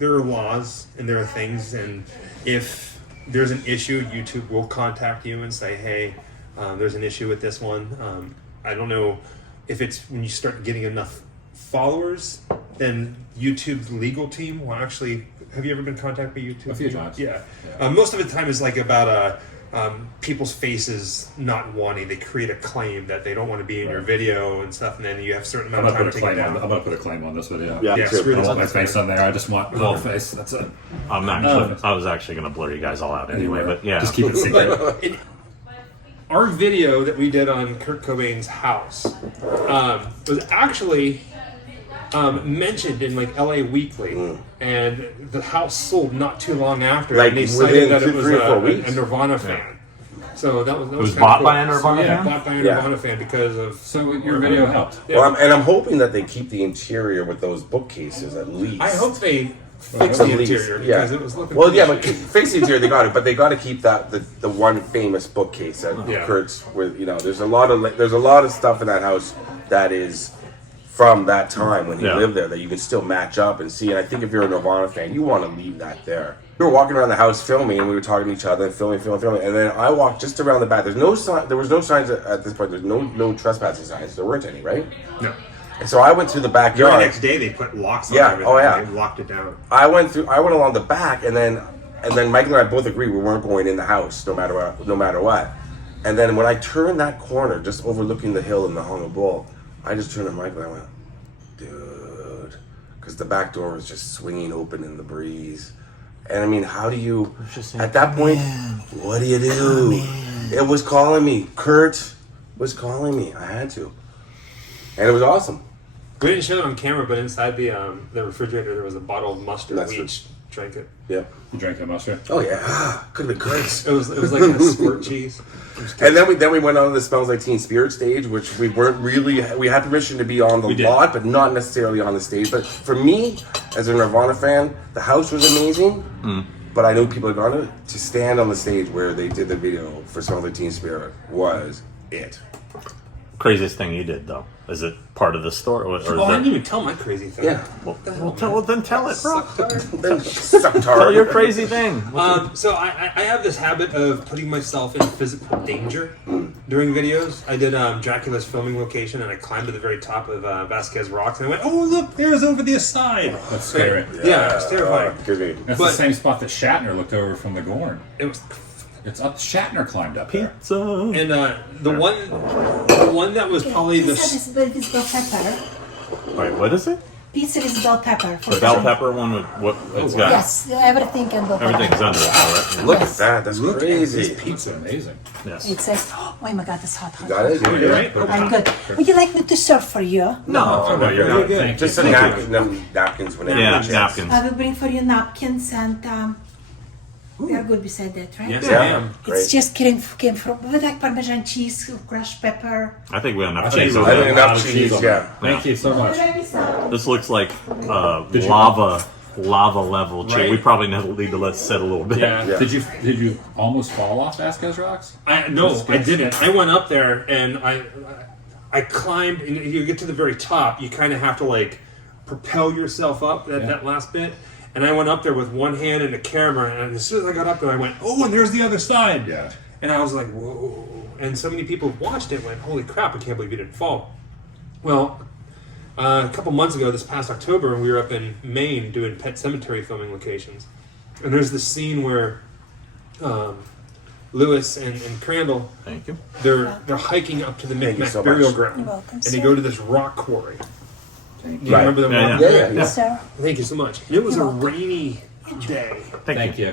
are laws and there are things, and if there's an issue, YouTube will contact you and say, "Hey, there's an issue with this one." I don't know if it's when you start getting enough followers, then YouTube's legal team will actually. Have you ever been contacted by YouTube? A few times. Yeah. Most of the time is like about people's faces not wanting. They create a claim that they don't want to be in your video and stuff, and then you have a certain I'm amount of gonna time put to a take it claim on. down. I'm gonna put a claim on this video. Yeah, Yeah, me too. screw I this don't want my up. face on there. I just want my whole face. That's it. I was actually going to blur you guys all out anyway, but yeah. Just keep it secret. In our video that we did on Kurt Cobain's house was actually mentioned in like LA Weekly, and the house sold not too long after, Like, and they within cited that it 2, was 3 or 4 a weeks. Nirvana fan. So that was It was kinda bought cool. by a Nirvana Yeah, fan? bought by a Yeah. Nirvana fan because of So your video helped. Yeah. Well, I'm hoping that they keep the interior with those bookcases at least. I hope they fix At the least, interior yeah. because it was looking. Well, yeah, pretty but shitty. fix the interior. They got it, but they got to keep that the one famous bookcase that Yeah. Kurt's with. There's a lot of stuff in that house that is from that time when he Yeah. lived there that you can still match up and see. And I think if you're a Nirvana fan, you want to leave that there. We were walking around the house filming, and we were talking to each other and filming. And then I walked just around the back. There was no signs at this point. There's no trespassing signs. There weren't any, right? No. And so I went to the The backyard. next day they put locks on Yeah, everything. oh, yeah. They locked it down. I went along the back, and then Michael and I both agreed we weren't going in the house, no matter what. And then when I turned that corner, just overlooking the hill and the Honga Bull, I just turned to Michael and I went, dude, because the back door was just swinging open in the breeze. And I mean, how do you, at that point, what do you do? It was calling me. Kurt was calling me. I had to. And it was awesome. We didn't show it on camera, but inside the refrigerator there was a bottle of mustard. That's We the- each drank it. Yeah. You drank that mustard? Oh, yeah. Could have been great. It was like a squirt cheese. And then we went on to the Smells Like Teen Spirit stage, which we weren't really, we had permission to be on the did. lot, but not necessarily on the stage. But for me, as a Nirvana fan, the house was amazing, but I know people are gonna, to stand on the stage where they did the video for Smells Like Teen Spirit was it. Craziest thing you did, though. Is it part of the story? Or is Oh, I there... didn't even tell my crazy thing. Yeah. well, then tell it, bro. Then suck Tell hard. your crazy thing. So I have this habit of putting myself in physical danger during videos. I did Dracula's filming location, and I climbed to the very top of Vasquez Rocks, and I went, "Oh, look, there's over the side." That's scary. Yeah, it's terrifying. Excuse me. That's But- the same spot that Shatner looked over from the Gorn. It was, It's up. Shatner climbed up there. Pizza. and the one that was probably the Pizza is bell pepper. Wait, what is it? Pizza is bell pepper. The bell pepper one with what it's got? Yes, everything can bell pepper. Everything's under it, all right? Look at that. That's This crazy. pizza, amazing. Yes. It says, oh my god, it's hot. Got it? You right? I'm good. Would you like me to serve for you? No, no, you're good. Thank Just you. some napkins whenever Yeah, you chance. napkins. I will bring for you napkins and we are good beside that, right? Yes, Yeah, I am. It's great. just came from with like Parmesan cheese, crushed pepper. I think we have I enough think cheese we on I that. think got a enough lot of cheese, on yeah. that. Thank you so much. This looks like Did you- lava level cheese. Right. We probably need to let it sit a little bit. Yeah. Yeah. Did you almost fall off Vasquez Rocks? No, I didn't. I went up there and I climbed, and you get to the very top. You kind of have to like propel yourself up that last bit. And I went up there with one hand and a camera, and as soon as I got up there, I went, "Oh, and there's the other side." Yeah. And I was like, "Whoa!" And so many people who watched it went, "Holy crap! I can't believe you didn't fall." Well, a couple months ago, this past October, we were up in Maine doing pet cemetery filming locations, and there's this scene where Lewis and Crandall, Thank you. they're hiking up to the Thank you Micmac so burial much. ground, You're welcome, and they sir. go to this rock quarry. Do you Right. remember them? Yeah, rock yeah. quarry? Yeah, yeah. Sir, Thank you so much. And it was a You're welcome. rainy day. Thank you.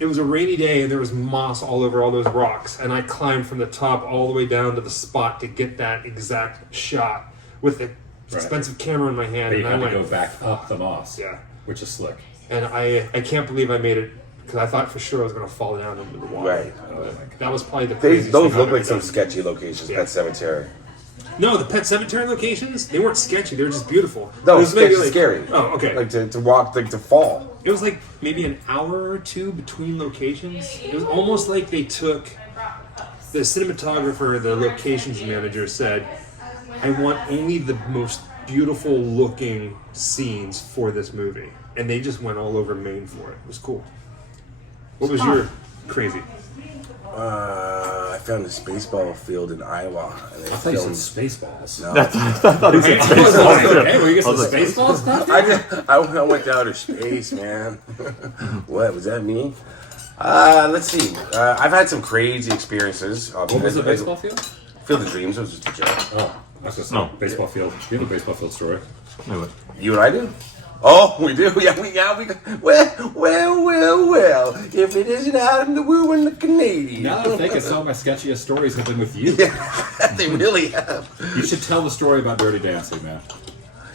It was a rainy day, and there was moss all over all those rocks. And I climbed from the top all the way down to the spot to get that exact shot with the expensive camera in my hand. But you And I had to went, go back up the moss. Yeah. Which is slick. and I can't believe I made it because I thought for sure I was going to fall down into the water. Right. Oh my God. That was probably the Those craziest thing look I've like ever some done. sketchy locations, Yeah. Pet Cemetery. No, the pet cemetery locations, they weren't sketchy. They were just beautiful. No, It was maybe sketchy scary. Oh, okay. Like to walk, like to fall. It was like maybe an hour or two between locations. It was almost like they took the cinematographer, the locations manager said, I want only the most beautiful looking scenes for this movie. And they just went all over Maine for it. It was cool. What was your crazy? I found this baseball field in Iowa. And they I thought you said filmed- Spaceballs. No. I thought he said Okay, were you get some I was like, Spaceballs stuff? I went to outer space, man. What was that me? Let's see. I've had some crazy experiences. What was the baseball field? Field of Dreams. It was just a joke. Oh, I was just No. baseball field. You have a baseball field story. Anyway. You and I do. Oh, we do. Yeah, we. Well. If it isn't out in the woo and the Canadian. Now that I think it, some of my sketchiest stories have been with you. They really have. You should tell the story about Dirty Dancing, man.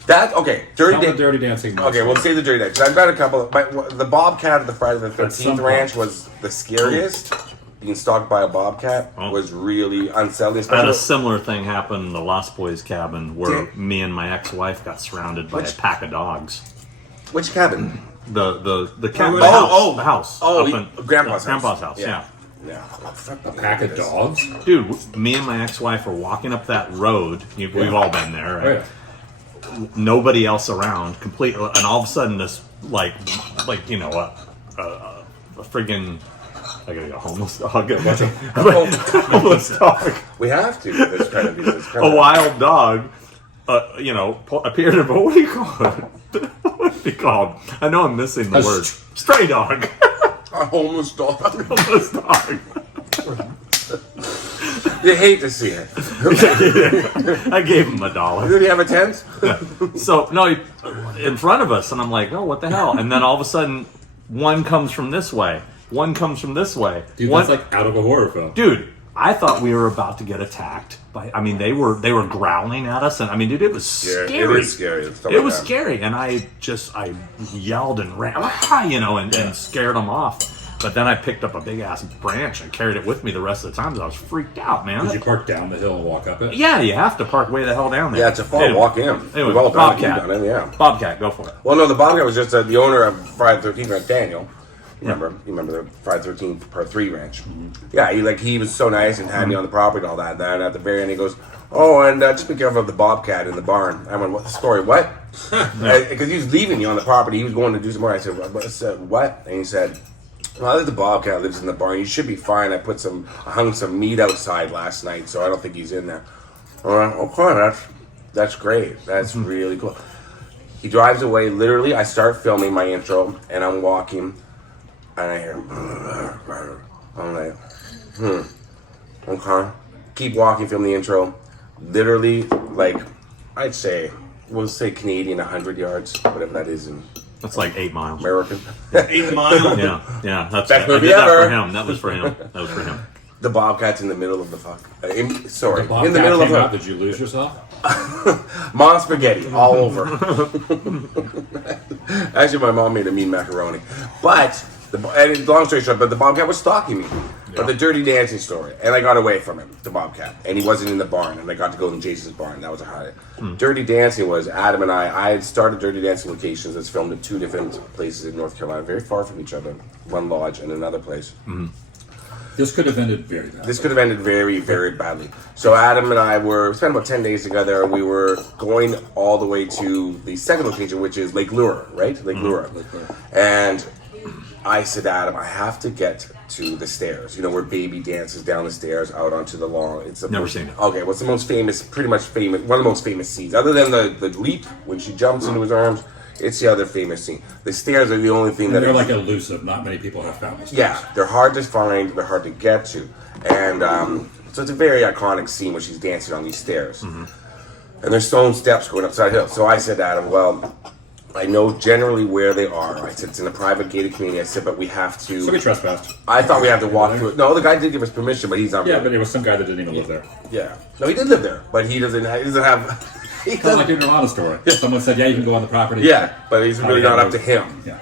That okay? Dirty Tell the Dancing. Dirty Dancing. Okay, we'll say the Dirty Dancing. I've got a couple. The Bobcat at the Friday the At some 13th point. ranch was the scariest. Being stalked by a bobcat was really unsettling. I had a Especially, similar thing happen in the Lost Boys cabin where me and my ex-wife got surrounded by a pack of dogs. which cabin? The cabin, the house. Oh, up in- Grandpa's house. Grandpa's house. Yeah. Yeah. A pack of dogs. Dude, me and my ex-wife are walking up that road. We've all been there, right? Oh, yeah. nobody else around, complete, and all of a sudden this like you know a friggin' I gotta get a homeless dog. Homeless dog. We have to. This kind of A wild dog, you know, appeared in. What do you call it? What would it be called? I know I'm missing the word. Stray dog. A homeless dog. Homeless dog. You hate to see it. I gave him $1. Did he have a tent? So no, in front of us, and I'm like, oh, what the hell? And then all of a sudden, one comes from this way. One comes from this way. Dude, one, that's like out of a horror film. Dude, I thought we were about to get attacked by. I mean, they were growling at us, and I mean, dude, it was scary. It is scary. It was scary, and I yelled and ran, you know, and scared them off. But then I picked up a big ass branch and carried it with me the rest of the time because I was freaked out, man. Did you park down the hill and walk up it? Yeah, you have to park way the hell down there. Yeah, it's a far walk in. Anyway, We've all done it. Bobcat. You've done it, yeah. Bobcat, go for it. Well, no, the Bobcat was just the owner of Friday the 13th, Daniel. You remember the Friday the 13th Part 3 ranch? Mm-hmm. Yeah, he was so nice and had me on the property and all that. Then at the very end, he goes, "Oh, and just be careful of the Bobcat in the barn." I went, "What the story? What?" Because he was leaving me on the property. He was going to do some more. I said, "What?" And he said, "Well, the Bobcat lives in the barn. You should be fine. I hung some meat outside last night, so I don't think he's in there." All right, okay, that's great. That's really cool. He drives away. Literally, I start filming my intro, and I'm walking, and I hear, I'm like, okay. Keep walking, film the intro. Literally, like, we'll say Canadian 100 yards, whatever that is in. That's like 8 miles. American. 8 miles. Yeah. That's Best I movie did that ever. for him. That was for him. The Bobcat's in the middle of the fuck. The Bobcat in the middle of came a. out, did you lose yourself? Mom spaghetti all over. Actually, my mom made a mean macaroni. But, long story short, but the Bobcat was stalking me. But the Dirty Dancing story, and I got away from him, the Bobcat, and he wasn't in the barn, and I got to go in Jason's barn. That was a highlight. Dirty Dancing was Adam and I had started Dirty Dancing locations that's filmed at 2 different places in North Carolina, very far from each other. One lodge and another place. This could have ended very badly. This could have ended very, very badly. So Adam and I spent about 10 days together. We were going all the way to the second location, which is Lake Lure, right? Lake Lure. And I said, Adam, I have to get to the stairs. You know, where baby dances down the stairs out onto the lawn. It's Never seen it. Okay, what's the most famous, one of the most famous scenes. Other than the leap, when she jumps into his arms, it's the other famous scene. The stairs are the only thing They're like elusive. Not many people have found this. Yeah, they're hard to find, they're hard to get to. And so it's a very iconic scene where she's dancing on these stairs. And there's stone steps going upside hill. So I said to Adam, well, I know generally where they are. I said, it's in a private gated community. I said, but we have to... So we trespassed. I thought we had to walk through it. No, the guy did give us permission, but he's not... Yeah, but there was some guy that didn't even live there. Yeah. No, he did live there, but he doesn't have... He Kind of like doesn't, in your story. Someone said, yeah, you can go on the property. yeah, but he's really not up to him. Yeah.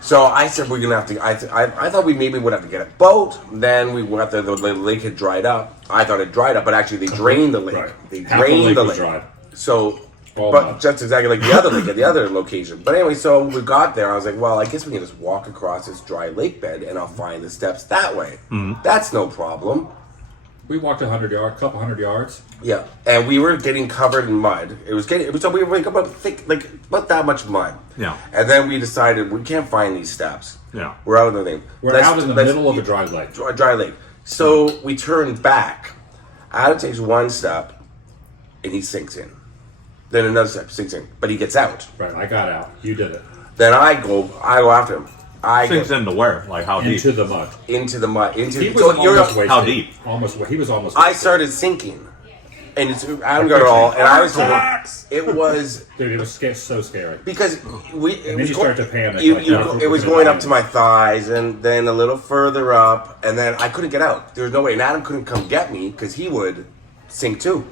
So I said we're gonna have to. I thought we maybe would have to get a boat. Then we went the lake had dried up. I thought it dried up, but actually they drained the lake. Right. They Half the drained lake the was lake. dried. So, All but mud. just exactly like the other lake at the other location. But anyway, so we got there. I was like, well, I guess we can just walk across this dry lake bed, and I'll find the steps that way. That's no problem. We walked couple hundred yards. Yeah, and we were getting covered in mud. So we were like about that much mud. Yeah. And then we decided we can't find these steps. Yeah. We're out of the thing. We're out in the middle of a dry lake. Dry lake. So we turned back. Adam takes one step, and he sinks in. Then another step, sinks in, but he gets out. Right, I got out. You did it. Then I go after him. I Sinks go into where? Like how deep? Into the mud. into the mud. He was So almost wasted. How deep? He was almost I wasted. started sinking, and Adam got it all, and I was. It was. Dude, it was so scary. Because then you start to panic, It like, was going up to my thighs, and then a little further up, and then I couldn't get out. There was no way, and Adam couldn't come get me because he would sink too.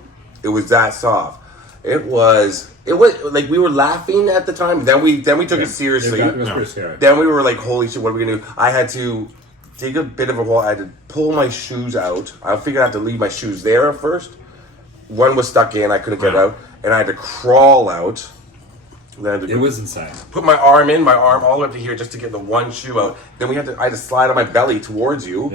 It was that soft. It was like we were laughing at the time. Then we took it seriously. It was pretty scary. Then we were like, holy shit, what are we gonna do? I had to take a bit of a while. I had to pull my shoes out. I figured I had to leave my shoes there at first. One was stuck in, I couldn't get out, and I had to crawl out. Then I had to It was insane. put my arm all the way up to here just to get the one shoe out. Then I had to slide on my belly towards you.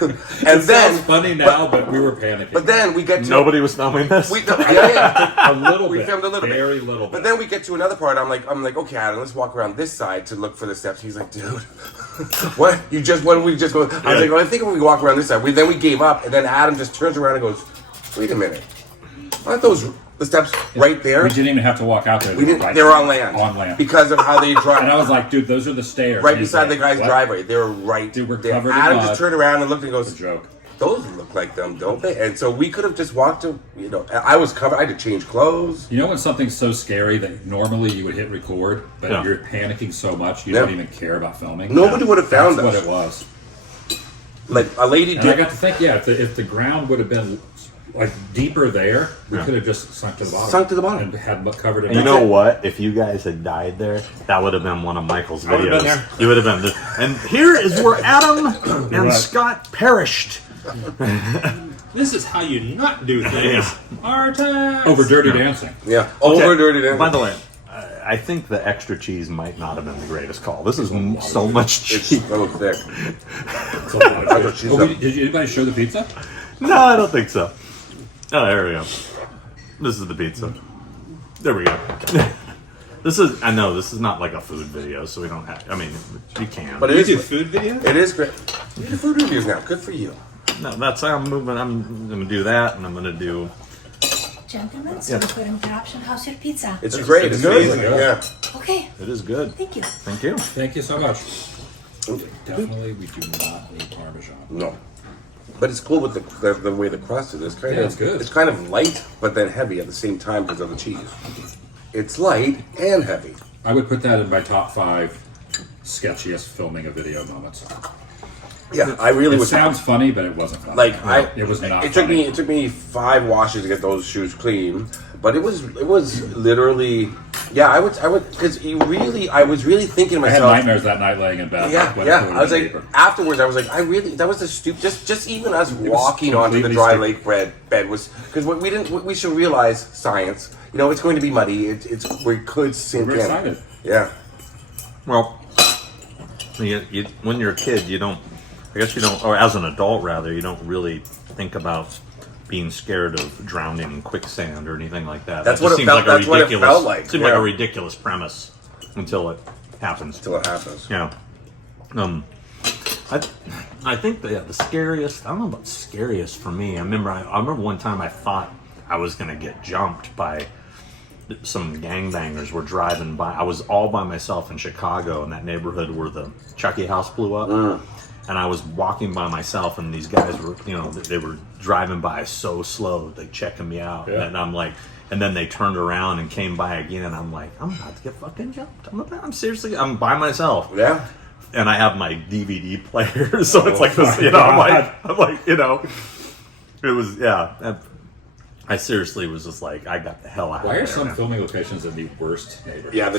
And then It's funny now, but we were panicking. but then we get to Nobody was filming this. yeah. a little We bit, filmed a little bit. very little bit. But then we get to another part. I'm like, okay, Adam, let's walk around this side to look for the steps. He's like, dude, what? What did we just go? I was like, well, I think if we walk around this side. Then we gave up, and then Adam just turns around and goes, wait a minute, aren't those the steps right there? We didn't even have to walk out there. We didn't. They were on land. On land. Because of how they drive. And I was like, dude, those are the stairs. Right And he's beside like, the guy's what? driveway. They were right Dude, we're there. covered in Adam mud. just turned around and looked and goes, It's a joke. those look like them, don't they? And so we could have just walked to, I was covered. I had to change clothes. You know when something's so scary that normally you would hit record, but Yeah. you're panicking so much you Yeah. don't even care about filming? Nobody would have found That's us. what it was. Like a lady And I did. got to think, yeah, if the ground would have been like deeper there, we could have just sunk to the bottom. Sunk to the bottom. And had covered it. And you know what? If you guys had died there, that would have been one of Michael's I would've videos. been there. You would have been. And here is where Adam and Right. Scott perished. This is how you not do things. Our time. over Dirty Dancing. Yeah. Okay. Over dirty dancing. By the way, I think the extra cheese might not have been the greatest call. This is so much It's cheese. so thick. It's a lot of That's what shit. she Oh, said. did anybody show the pizza? No, I don't think so. Oh, there we go. This is the pizza. There we go. I know this is not like a food video, so we don't have. I mean, you can. But You it do is. food videos? It is great. You do food reviews now. Good for you. no, that's how I'm moving. I'm going to do that, and I'm going to do. Gentlemen, so for interruption, how's your pizza? It's great. It's good. amazing. Yeah. Okay, It is good. thank you. Thank you. Thank you so much. Definitely, we do not need Parmesan. No. But it's cool with the way the crust is. It's kind Yeah, of it's good. It's kind of light, but then heavy at the same time because of the cheese. It's light and heavy. I would put that in my top 5 sketchiest filming a video moments. Yeah, I really It was. sounds funny, but it wasn't funny. Like it was not. It took funny. me 5 washes to get those shoes clean, but it was literally. Yeah, I would because I was really thinking to I had myself. nightmares that night laying in bed. Yeah, What yeah. if it I was would've like, been paper? afterwards, I was like, that was a stupid. Just even us walking onto the completely dry stupid. lake bed was because we should realize science. It's going to be muddy. We could sink We're in. excited. Yeah. Well, when you're a kid, you don't. I guess you don't, or as an adult rather, you don't really think about being scared of drowning in quicksand or anything like that. That's That what just it seems felt- like a that's what it ridiculous. felt like, Seems like yeah. a ridiculous premise until it happens. Until it happens. Yeah. I think the scariest. I don't know about scariest for me. I remember one time I thought I was gonna get jumped by some gangbangers. Were driving by. I was all by myself in Chicago in that neighborhood where the Chucky house blew up. And I was walking by myself, and these guys were, they were driving by so slow, like checking me out. Yeah. And I'm like, and then they turned around and came by again, and I'm like, I'm about to get fucking jumped. I'm by myself. Yeah. And I have my DVD player, so it's like this, my God. I'm like, it was, yeah. I seriously was just like, I got the hell out Why of there. are some man. filming locations in the worst neighborhood? Yeah, the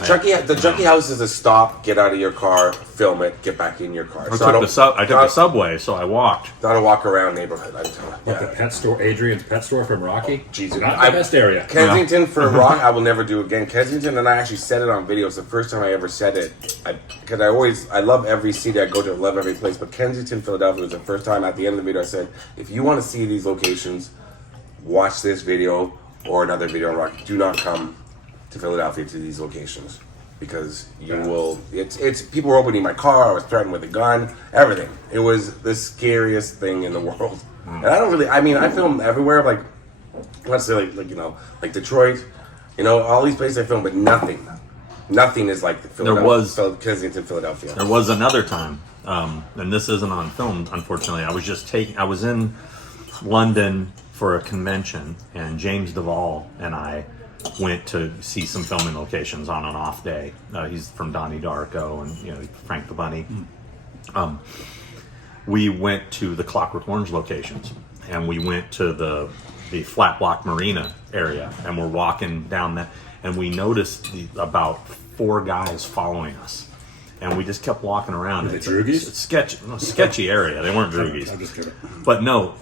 Chucky house is a stop, get out of your car, film it, get back in your car. I took the subway, so I walked. Not a walk around neighborhood, I'm telling you. Like the pet store, Adrian's pet store from Rocky. Jesus. Not the best area. Kensington for rock, I will never do again. Kensington, and I actually said it on video. It's the first time I ever said it. Because I love every city I go to, I love every place. But Kensington, Philadelphia was the first time at the end of the video I said, if you want to see these locations, watch this video or another video on Rocky. Do not come to Philadelphia to these locations. Because you will, it's people were opening my car, I was threatened with a gun, everything. It was the scariest thing in the world. And I film everywhere, like, let's say like Detroit, all these places I film, but nothing is like the Kensington, Philadelphia. There was another time, and this isn't on film, unfortunately. I was in London for a convention, and James Duvall and I went to see some filming locations on an off day. He's from Donnie Darko and Frank the Bunny. We went to the Clockwork Orange locations, and we went to the Flat Block Marina area, and we're walking down that, and we noticed about 4 guys following us. And we just kept walking around. Were they droogies? It's sketchy area. They weren't droogies. I'm just kidding. But no,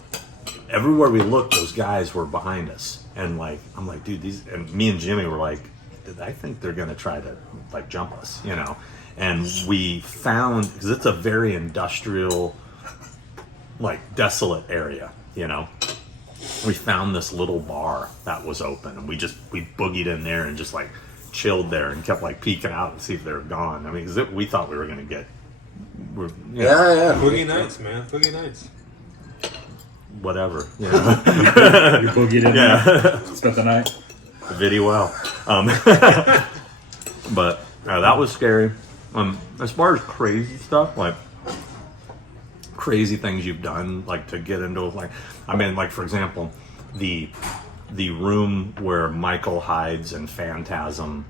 everywhere we looked, those guys were behind us. And I'm like, dude, and me and Jimmy were like, I think they're going to try to jump us, And we found, because it's a very industrial like desolate area, you know. We found this little bar that was open, and we boogied in there and just like chilled there and kept like peeking out to see if they were gone. I mean, 'cause we thought we were gonna get, Yeah. Boogie nights, man. Boogie nights. whatever, you You boogied in Yeah. there, spent the night. Video well. But that was scary. As far as crazy stuff, like crazy things you've done, like to get into, like, I mean, like for example, the room where Michael hides in Phantasm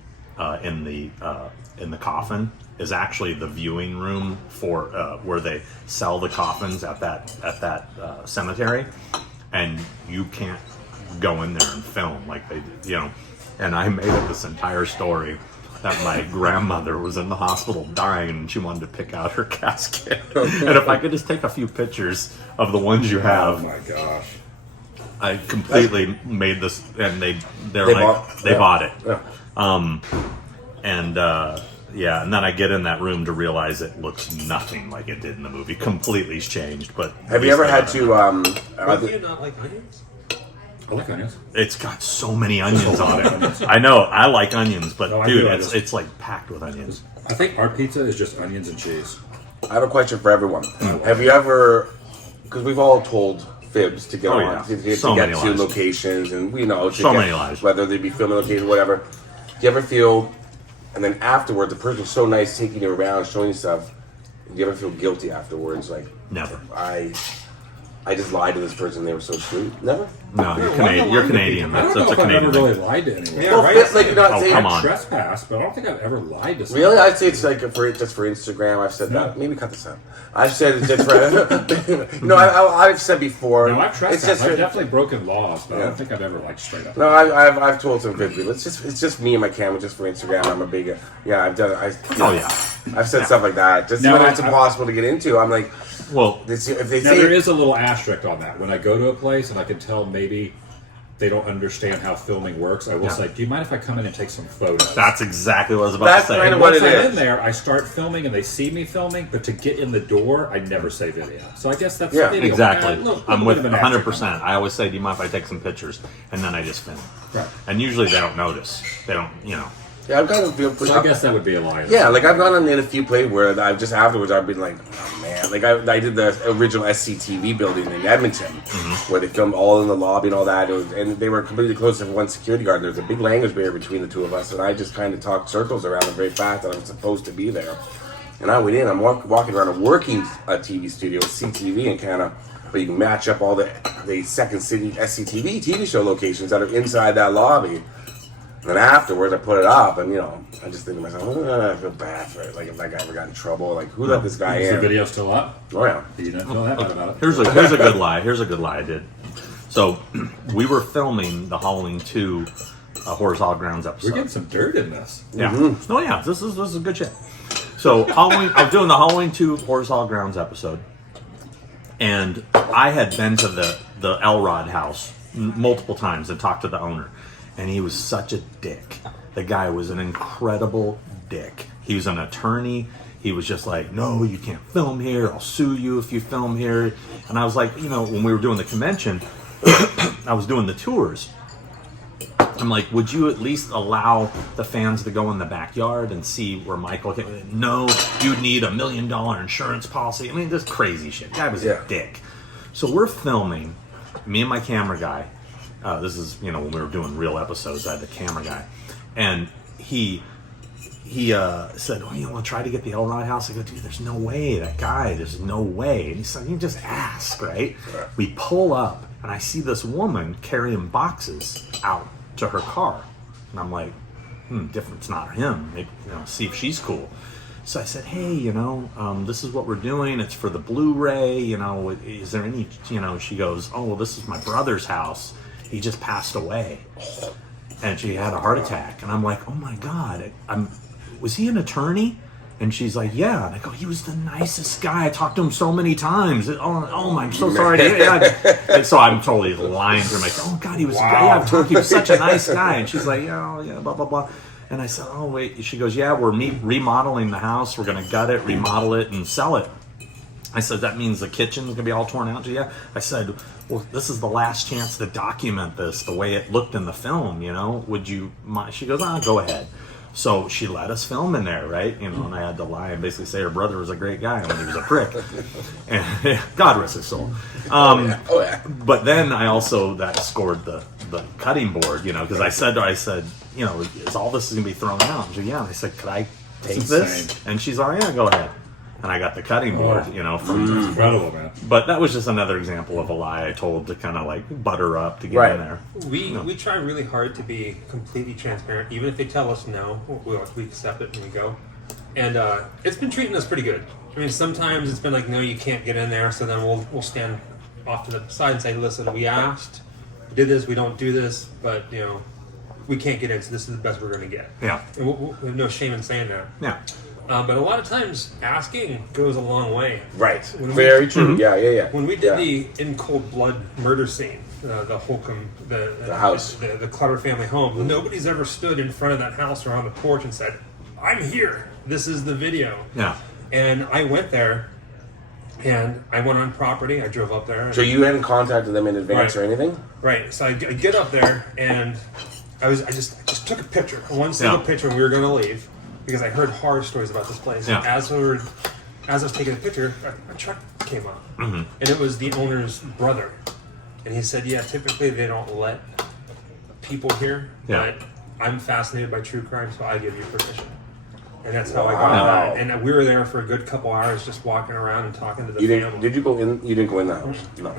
in the coffin is actually the viewing room for where they sell the coffins at that cemetery, and you can't go in there and film like they do, you know. And I made up this entire story that my grandmother was in the hospital dying and she wanted to pick out her casket. And if I could just take a few pictures of the ones you Oh have, my gosh. I completely made this, and they Yeah. bought it. Yeah. Yeah, and then I get in that room to realize it looks nothing like it did in the movie. Completely changed. But Have you ever had to? Do you not like onions? I like onions. It's got so many onions on it. I know I like onions, but No, I dude, do. it's like packed with onions. I think our pizza is just onions and cheese. I have a question for everyone. Have you ever? Because we've all told fibs to get Oh, on, yeah. to So get many to lies. locations, and we know to So get- many lies. whether they be filming locations, whatever. Do you ever feel? And then afterward, the person was so nice taking you around, showing you stuff. Do you ever feel guilty afterwards? Like, Never. I just lied to this person. They were so sweet. Never. No, you're Canadian. You're Canadian. I That's don't know a if I've Canadian ever really thing. lied to anyone. Yeah, Well, right. like you're not Oh, saying. come on. Trespass, but I don't think I've ever lied to someone. Really, I'd say it's like just for Instagram. I've said that. Maybe cut this out. I've said it just for. No, I've said before. No, I've It's trespassed. just I've definitely broken laws, but I Yeah. don't think I've ever like straight up. No, I've told some good people. It's just me and my camera, just for Instagram. I'm a big I've done it. Oh yeah. I've said stuff like that. Just No, when it's I- impossible to get into, I'm like, Well, if they Now say there is a little asterisk on that. When I go to a place and I can tell maybe they don't understand how filming works, I will Yeah. say, "Do you mind if I come in and take some photos?" that's exactly what I was about That's to say. kind of what Once it I'm is. in there, I start filming and they see me filming, but to get in the door, I never say video. So I guess that's Yeah, maybe Exactly. a little I'm bit with of an asterisk on 100%. I always say, do you mind if I take some pictures? And then I just film. that. Right. And usually they don't notice. They don't, you know. yeah, I've gotten feel. So I guess that would be a lie. Yeah, like I've gone on in a few plays where I've just afterwards I've been like, oh man, like I did the original SCTV building in Edmonton where they filmed all in the lobby and all that, and they were completely closed to one security guard. There was a big language barrier between the two of us, and I just kind of talked circles around it very fast that I was supposed to be there. And I went in, I'm walking around a working TV studio, CTV in Canada, but you can match up all the Second City SCTV TV show locations that are inside that lobby. And then afterwards, I put it up, and I just think to myself, I feel bad for it. Like if that guy ever got in trouble, like who let this guy Is the in? video still up? Oh yeah. You didn't feel that bad about it. Here's a good lie. Here's a good lie I did. So we were filming the Halloween 2 Horizontal Grounds We're episode. getting some dirt in this. Yeah. Oh yeah, this is good shit. So Halloween, I was doing the Halloween 2 Horizontal Grounds episode, and I had been to the Elrod house multiple times and talked to the owner, and he was such a dick. The guy was an incredible dick. He was an attorney. He was just like, no, you can't film here. I'll sue you if you film here. And I was like, when we were doing the convention, I was doing the tours. I'm like, would you at least allow the fans to go in the backyard and see where Michael came? No, you'd need $1 million insurance policy. I mean, just crazy shit. Guy was a dick. So we're filming, me and my camera guy. This is, when we were doing real episodes, I had the camera guy. And he said, well, you want to try to get the Elrod house? I go, dude, there's no way. That guy, there's no way. And he said, you just ask, right? We pull up, and I see this woman carrying boxes out to her car. And I'm like, different. It's not him. Maybe, see if she's cool. So I said, hey, this is what we're doing. It's for the Blu-ray. Is there any, she goes, oh, well, this is my brother's house. He just passed away. And she had a heart attack. And I'm like, oh my God, was he an attorney? And she's like, yeah. And I go, he was the nicest guy. I talked to him so many times. Oh my, I'm so sorry. And so I'm totally lying to her. I'm like, oh God, he was, I've talked to him, such a nice guy. And she's like, oh yeah, blah, blah, blah. And I said, oh wait. She goes, yeah, we're remodeling the house. We're going to gut it, remodel it, and sell it. I said, that means the kitchen's gonna be all torn out? Yeah. I said, well, this is the last chance to document this the way it looked in the film, you know? Would you mind? She goes, go ahead. So she let us film in there, right? You know, and I had to lie and basically say her brother was a great guy when he was a prick. And God rest his soul. But then I also, that scored the cutting board, you know, because I said, you know, is all this going to be thrown out? And she said, yeah. And I said, could I take this? And she's all right, yeah, go ahead. And I got the cutting board, you know, from Incredible, man. But that was just another example of a lie I told to kind of like butter up to get in there. We try really hard to be completely transparent. Even if they tell us no, we accept it and we go. And it's been treating us pretty good. I mean, sometimes it's been like, no, you can't get in there. So then we'll stand off to the side and say, listen, we asked, we did this, we don't do this, but you know, we can't get in. So this is the best we're going to get. Yeah. And we have no shame in saying that. Yeah. But a lot of times, asking goes a long way. Right. Very true. Yeah. When we did the in cold blood murder scene, the Holcomb, the house, the Clutter family home, nobody's ever stood in front of that house or on the porch and said, "I'm here. This is the video." Yeah. And I went there, and I went on property. I drove up there. And, So you hadn't contacted them in advance or anything? right. So I get up there, and I just took a picture, one single picture, and we were going to leave. Because I heard horror stories about this place. Yeah. As I was taking a picture, a truck came up. And it was the owner's brother. And he said, yeah, typically they don't let people here, but I'm fascinated by true crime, so I give you permission. And that's how I got that. And we were there for a good couple hours just walking around and talking to the family. Did you go in? You didn't go in the house? No.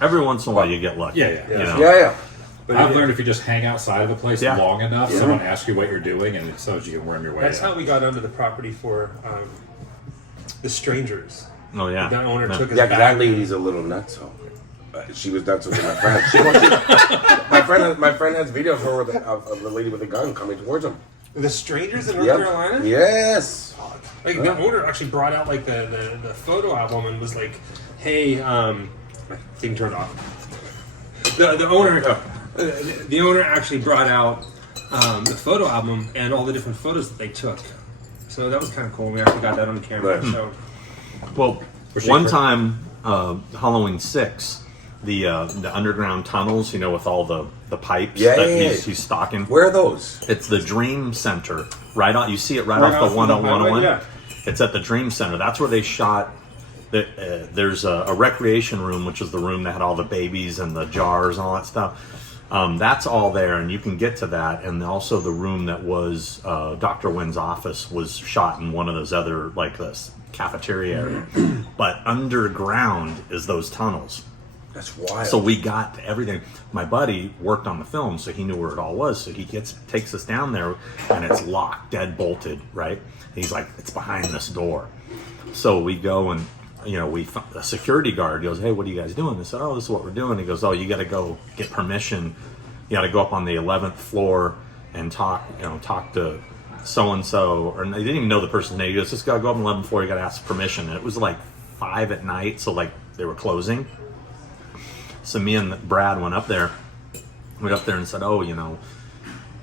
Every once in a while you get lucky. Yeah. You know? Yeah. But I've learned if you just hang outside of a place long enough, someone asks you what you're doing, and so you can worm your way. That's how we got onto the property for the strangers. Oh yeah. That owner took us Yeah, back. that lady's a little nuts. She was nuts with my friend. My friend has video of her of the lady with a gun coming towards him. The strangers in North Carolina? Yes. Like the owner actually brought out like the photo album and was like, "Hey, thing turned off." The owner actually brought out the photo album and all the different photos that they took. So that was kind of cool. We actually got that on the camera. Right. So, well, one time, Halloween 6, the underground tunnels, you know, with all the pipes he's stalking. Where are those? It's the Dream Center. Right on. You see it right off the 101. Yeah. It's at the Dream Center. That's where they shot. There's a recreation room, which is the room that had all the babies and the jars and all that stuff. That's all there, and you can get to that. And also the room that was Dr. Wynn's office was shot in one of those other, like this cafeteria area. But underground is those tunnels. That's wild. So we got to everything. My buddy worked on the film, so he knew where it all was. So he takes us down there, and it's locked, dead bolted, right? And he's like, it's behind this door. So we go and, you know, a security guard goes, hey, what are you guys doing? They said, oh, this is what we're doing. He goes, oh, you got to go get permission. You got to go up on the 11th floor and talk to so-and-so. Or they didn't even know the person's name. He goes, just got to go up on the 11th floor. You got to ask permission. And it was like 5 at night. So like they were closing. So me and Brad went up there. We went up there and said, oh, you know,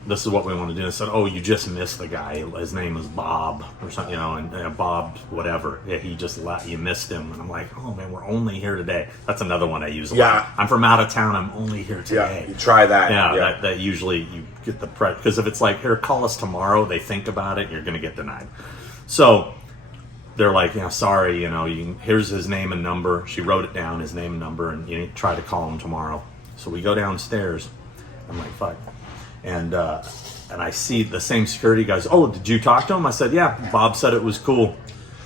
this is what we want to do. And said, oh, you just missed the guy. His name was Bob or something, you know, and Bob, whatever. Yeah, you missed him. And I'm like, oh man, we're only here today. That's another one I use a lot. I'm from out of town. I'm only here today. Yeah, you try that. Yeah. That usually you get the press. Because if it's like, here, call us tomorrow, they think about it, you're going to get denied. So they're like, you know, sorry, you know, here's his name and number. She wrote it down, his name and number, and you try to call him tomorrow. So we go downstairs. I'm like, fuck. And I see the same security guys. Oh, did you talk to him? I said, yeah. Bob said it was cool.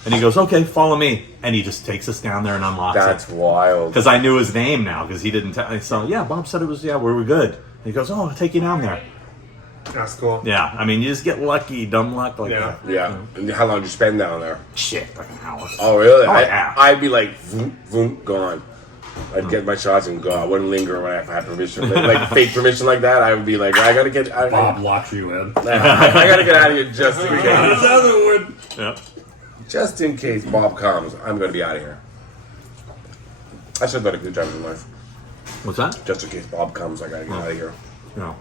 And he goes, okay, follow me. And he just takes us down there and unlocks it. That's wild. Because I knew his name now, because he didn't tell me. So, yeah, Bob said it was, we were good. And he goes, oh, I'll take you down there. That's cool. Yeah, I mean, you just get lucky, dumb luck like that. Yeah. And how long did you spend down there? Shit, like an hour. Oh, really? Oh, yeah. I'd be like, vroom, vroom, gone. I'd get my shots and go. I wouldn't linger when I had permission. Like fake permission like that, I would be like, I gotta get. Bob locks you in. I gotta get out of here just in case. Another one. Yep. Just in case Bob comes, I'm gonna be out of here. I should have done a good job in life. What's that? Just in case Bob comes, I gotta get out of here. No.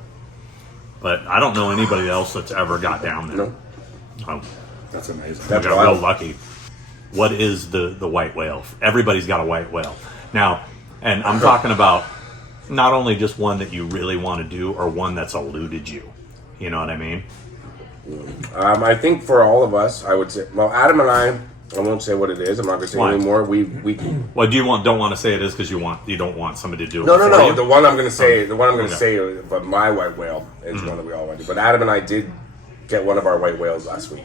But I don't know anybody else that's ever got down there. No. Oh, That's amazing. we That's got wild. real lucky. What is the white whale? Everybody's got a white whale now, and I'm talking about not only just one that you really want to do, or one that's eluded you. You know what I mean? I think for all of us, I would say, well, Adam and I won't say what it is. I'm not going to say Why? anymore. We Well, don't want to say it is because you don't want somebody to do it. no. for you? The one I'm going to say, Okay. say, but my white whale is one that we all went to. But Adam and I did get one of our white whales last week,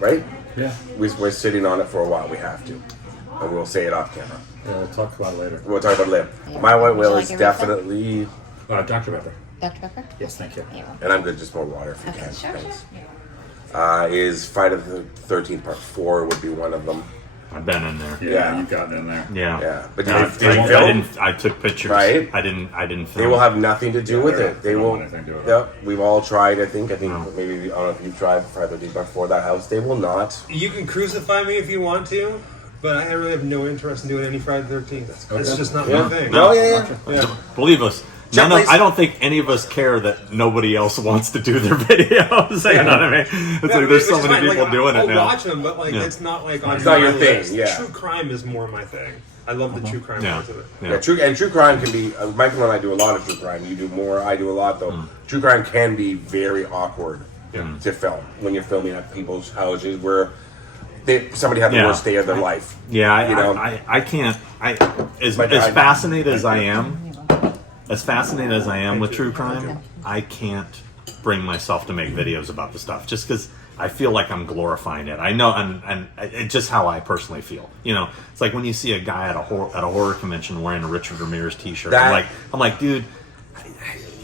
right? Yeah. We're sitting on it for a while. We have to, and we'll say it off camera. Yeah, we'll talk about it later. We'll talk about it later. My white whale like is a definitely, Dr. Pepper. Dr. Pepper? Yes, thank you. Yeah. and I'm good. Just more water if you Okay, can. sure, Thanks. sure. Is Friday the 13th Part 4 would be one of them. I've been in there. Yeah. You've gotten in there. Yeah. Yeah, but No, did you film? I took pictures. Right. I didn't film. They will have nothing to do with they it. They don't will. want anything to do with it. Yep, we've all tried. I think No. maybe I don't know if you've tried Friday the 13th Part 4 that house. They will not. You can crucify me if you want to, but I really have no interest in doing any Friday the 13th. That's just not my thing. No, yeah. Believe us. Check place. I don't think any of us care that nobody else wants to do their videos. You know what I mean? It's like there's so many people doing I'll it now. watch them, but Yeah. it's not like on It's not my your thing, list. yeah. True crime is more my thing. I love the true crime Yeah. parts of it. Yeah, true crime can be. Michael and I do a lot of true crime. You do more. I do a lot though. True crime can be very awkward to film when you're filming at people's houses where somebody had the Yeah. worst day of their life. Yeah, I can't. As fascinated as I am, with true crime, I can't bring myself to make videos about the stuff just because I feel like I'm glorifying it. I know, and it's just how I personally feel. You know, it's like when you see a guy at a horror convention wearing a Richard Ramirez T-shirt. I'm like, dude.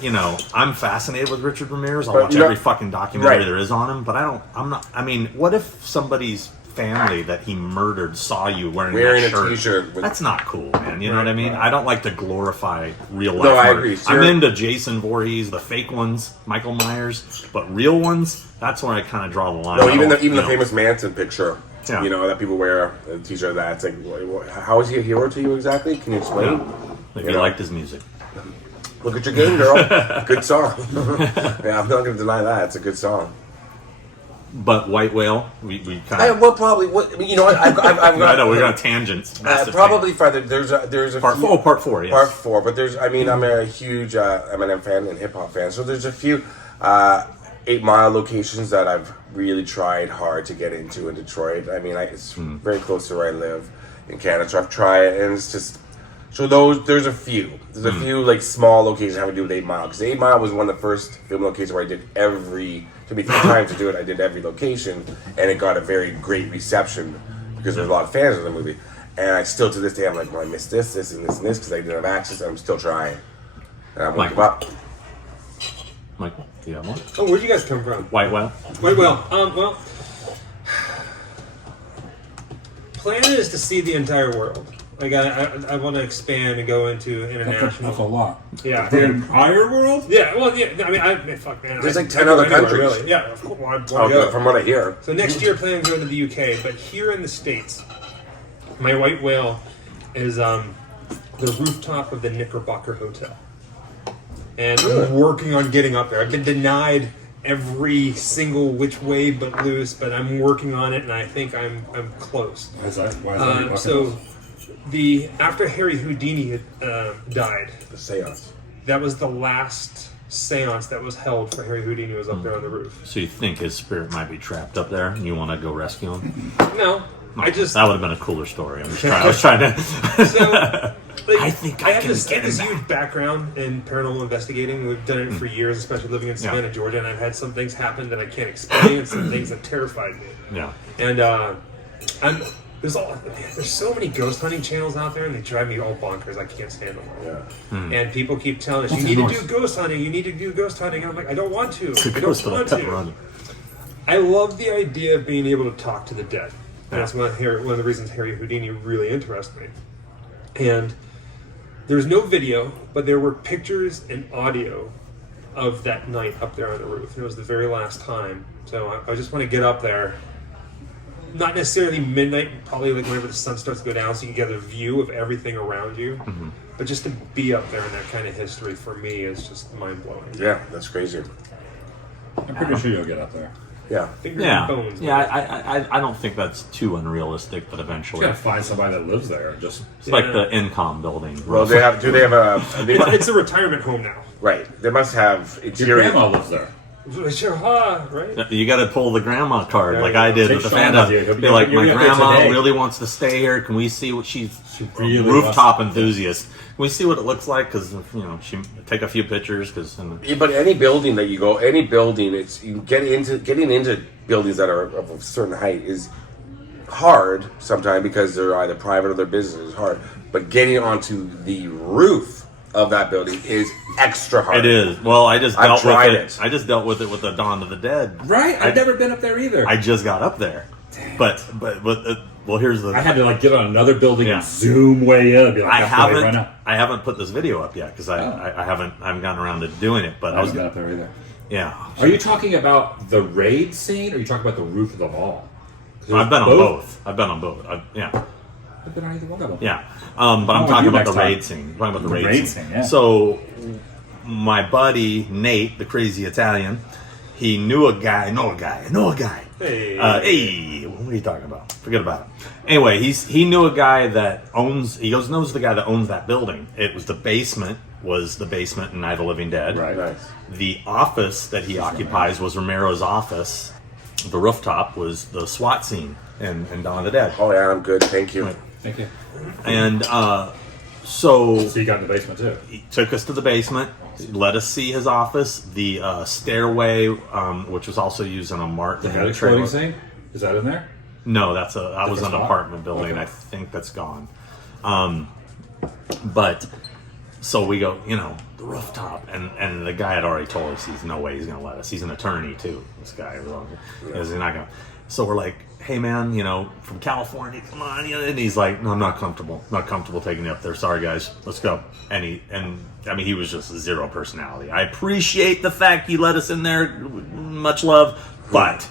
You know, I'm fascinated with Richard Ramirez. I'll watch every fucking documentary there is on him. But I'm not. I mean, what if somebody's family that he murdered saw you wearing that a shirt? T-shirt. That's not cool, man. You know what I mean? I don't like to glorify real life. No, I murder. agree. I'm into Jason Voorhees, the fake ones, Michael Myers, but real ones. That's where I kind of draw the line. No, even the famous Manson picture. Yeah. You know that people wear a T-shirt. That's like, how is he a hero to you exactly? Can you explain? If you liked his music. Look at your game, girl. Good song. Yeah, I'm not going to deny that. It's a good song. But White Whale, we kind of. Well, probably. You know what? I've got. I know we're on tangents. Probably further. There's a part few, 4. Part 4. Yes. Part 4. But there's. I mean, I'm a huge Eminem fan and hip hop fan. So there's a few 8 Mile locations that I've really tried hard to get into in Detroit. I mean, it's very close to where I live in Canada. So I've tried it, and it's just. So there's a few. There's a few like small locations having to do with 8 Mile. Because 8 Mile was one of the first film locations where I did took me 3 times to do it. I did every location, and it got a very great reception because there's a lot of fans of the movie. And I still to this day I'm like, well, I missed this, and this, and this because I didn't have access. And I'm still trying, and I won't give up. Michael, do you have one? Oh, where'd you guys come from? White Whale. Well, plan is to see the entire world. Like I want to expand and go into international. That's a lot. Yeah. The entire world? Yeah. Well, yeah. I mean, fuck, man. There's like I'd 10 go other anywhere, countries. Really. Yeah. Of course. Well, I'd wanna go. From what I hear. So next year, planning to go to the UK, but here in the States, my white whale is the rooftop of the Knickerbocker Hotel, and I'm working on getting up there. I've been denied every single which way but loose, but I'm working on it, and I think I'm close. Why is that your bucket So, list? after Harry Houdini died, The seance. that was the last seance that was held for Harry Houdini was up there on the roof. So you think his spirit might be trapped up there, and you want to go rescue him? No, I just that would have been a cooler story. I was trying to. so. Like, I think I have can this get him huge background in paranormal investigating. We've done it for years, especially living in Savannah, Georgia, and I've had some things happen that I can't explain, and some things that terrified me. Yeah. And there's so many ghost hunting channels out there, and they drive me all bonkers. I can't stand them all. Yeah. And people keep telling us, you need to do ghost hunting. You need to do ghost hunting. And I'm like, I don't want to. I don't want to. I love the idea of being able to talk to the dead. And that's one of the reasons Harry Houdini really interests me. And there's no video, but there were pictures and audio of that night up there on the roof. And it was the very last time. So I just want to get up there. Not necessarily midnight, probably like whenever the sun starts to go down so you can get a view of everything around you. But just to be up there in that kind of history for me is just mind-blowing. Yeah, that's crazy. I'm pretty sure you'll get up there. Yeah. Fingers Yeah, and bones. I don't think that's too unrealistic, but You eventually, gotta find somebody that lives there. And just it's like the Incom building. Well, do they have It's a retirement home now. right. They must have your interior. grandma lives there. Right? You got to pull the grandma card, Yeah, like yeah. I did Take with the Sean Fanta. with you. Be like, You'll my get there grandma today." really wants to stay here. Can we see what she's really rooftop wants- enthusiast? Can we see what it looks like? Because she take a few pictures. Because Yeah, but any building that you go, any building, it's you getting into buildings that are of a certain height is hard sometimes because they're either private or their business is hard. But getting onto the roof of that building is extra hard. it is. Well, I just I've dealt with tried it. it. I just dealt with it with the Dawn of the Dead. Right? I've never been up there either. I just got up there, but well, here's the. I had to like get on another building Yeah. and zoom way in. And be like, I "That's the way right haven't. now." I haven't put this video up yet because I haven't gotten around to doing it. But I I was haven't been up there either. yeah. Are you talking about the raid scene, or are you talking about the roof of the mall? 'Cause I've been on both. both. I've been on both. Yeah. I've been on either one of them. Yeah, but I'm with talking you about the next time. raid scene. I'm talking about the The raid, raid scene. scene, yeah. So, my buddy Nate, the crazy Italian, he knew a guy. Hey. Hey, what are you talking about? Forget about it. Anyway, he knew a guy that owns. He knows the guy that owns that building. It was the basement. Was the basement in Night of the Living Dead? Right. Nice. The office that he occupies was Romero's office. The rooftop was the SWAT scene in Dawn of the Dead. Oh yeah, I'm good. Thank you. Right. Thank you. And so So you got in the basement too. he took us to the basement, let us see his office, the stairway, which was also used in a Martin That trailer. exploding scene? Is that in there? No, that was an spot? apartment building. Okay. I think that's gone. But so we go, the rooftop, and the guy had already told us he's no way he's going to let us. He's an attorney too. This guy he's not going. So we're like, hey man, from California, come on, and he's like, no, I'm not comfortable taking you up there. Sorry guys, let's go. And he was just zero personality. I appreciate the fact he let us in there, much love, but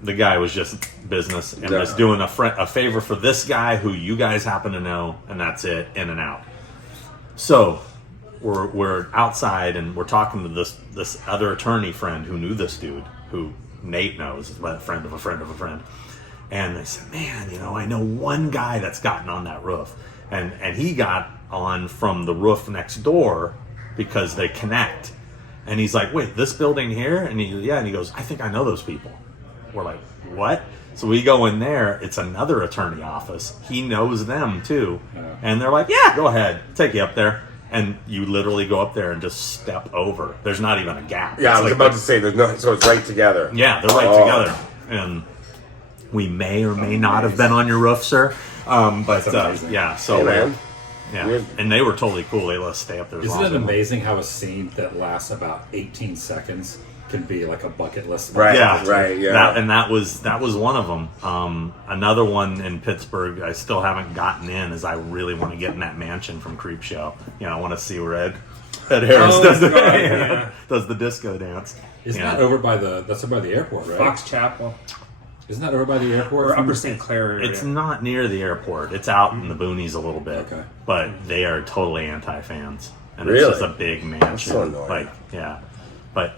the guy was just business and just doing a favor for this guy who you guys happen to know, and that's it, in and out. So we're outside and we're talking to this other attorney friend who knew this dude, who Nate knows, is a friend of a friend of a friend. And they said, man, I know one guy that's gotten on that roof. And he got on from the roof next door because they connect. And he's like, wait, this building here? And he goes, I think I know those people. We're like, what? So we go in there. It's another attorney office. He knows them too. And they're like, yeah, go ahead. Take you up there. And you literally go up there and just step over. There's not even a gap. Yeah, It's I was like about to say there's no. So it's right together. Yeah, they're right together. And we may or may not have been on your roof, sir. But yeah, so Hey, man. yeah, and they were totally cool. They let us stay up there. Isn't it amazing how a scene that lasts about 18 seconds can be like a bucket list? Right. Yeah, Right. Yeah. that was one of them. Another one in Pittsburgh, I still haven't gotten in, is I really want to get in that mansion from Creepshow. I want to see where Ed Harris does the disco dance. Isn't that over by that's over by the airport, right? Fox Chapel Isn't that over by the airport? or Upper St. Clair area. It's not near the airport. It's out in the boonies a little bit. Okay. But they are totally anti-fans. And Really? it's just a big mansion. so annoying. Like, yeah. But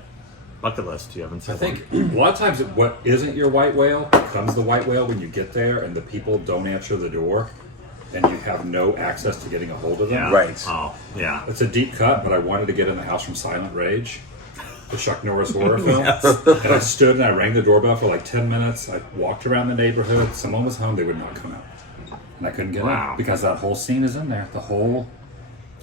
bucket list, you haven't seen I think a lot of times what isn't your white whale becomes the white whale when you get there and the people don't answer the door and you have no access to getting a hold of them. Yeah. Right. Oh, yeah. It's a deep cut, but I wanted to get in the house from Silent Rage, the Chuck Norris horror film. And I stood and I rang the doorbell for like 10 minutes. I walked around the neighborhood. Someone was home. They would not come out. And I couldn't get Wow. in because that whole scene is in there. The whole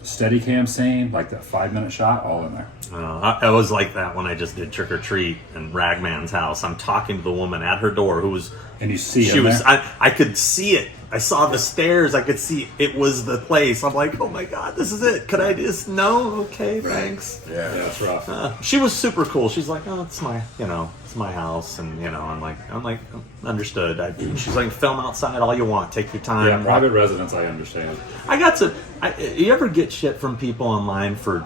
Steadicam scene, like that 5-minute shot, all in there. I was like that when I just did Trick or Treat in Ragman's house. I'm talking to the woman at her door who was... And you see She in was. there. I could see it. I saw the stairs. I could see it was the place. I'm like, oh my god, this is it. Could I just no? Okay, thanks. Yeah, it's rough. She was super cool. She's like, oh, it's my, it's my house, and I'm like, understood. She's like, film outside all you want. Take your time. Yeah, private residence, I understand. You ever get shit from people online for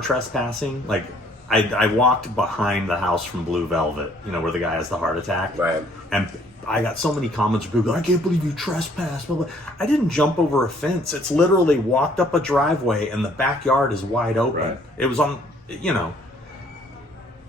trespassing? Like, I walked behind the house from Blue Velvet, where the guy has the heart attack. Right. And I got so many comments from people, I can't believe you trespassed. Blah, blah. I didn't jump over a fence. It's literally walked up a driveway and the backyard is wide open. Right. It was on,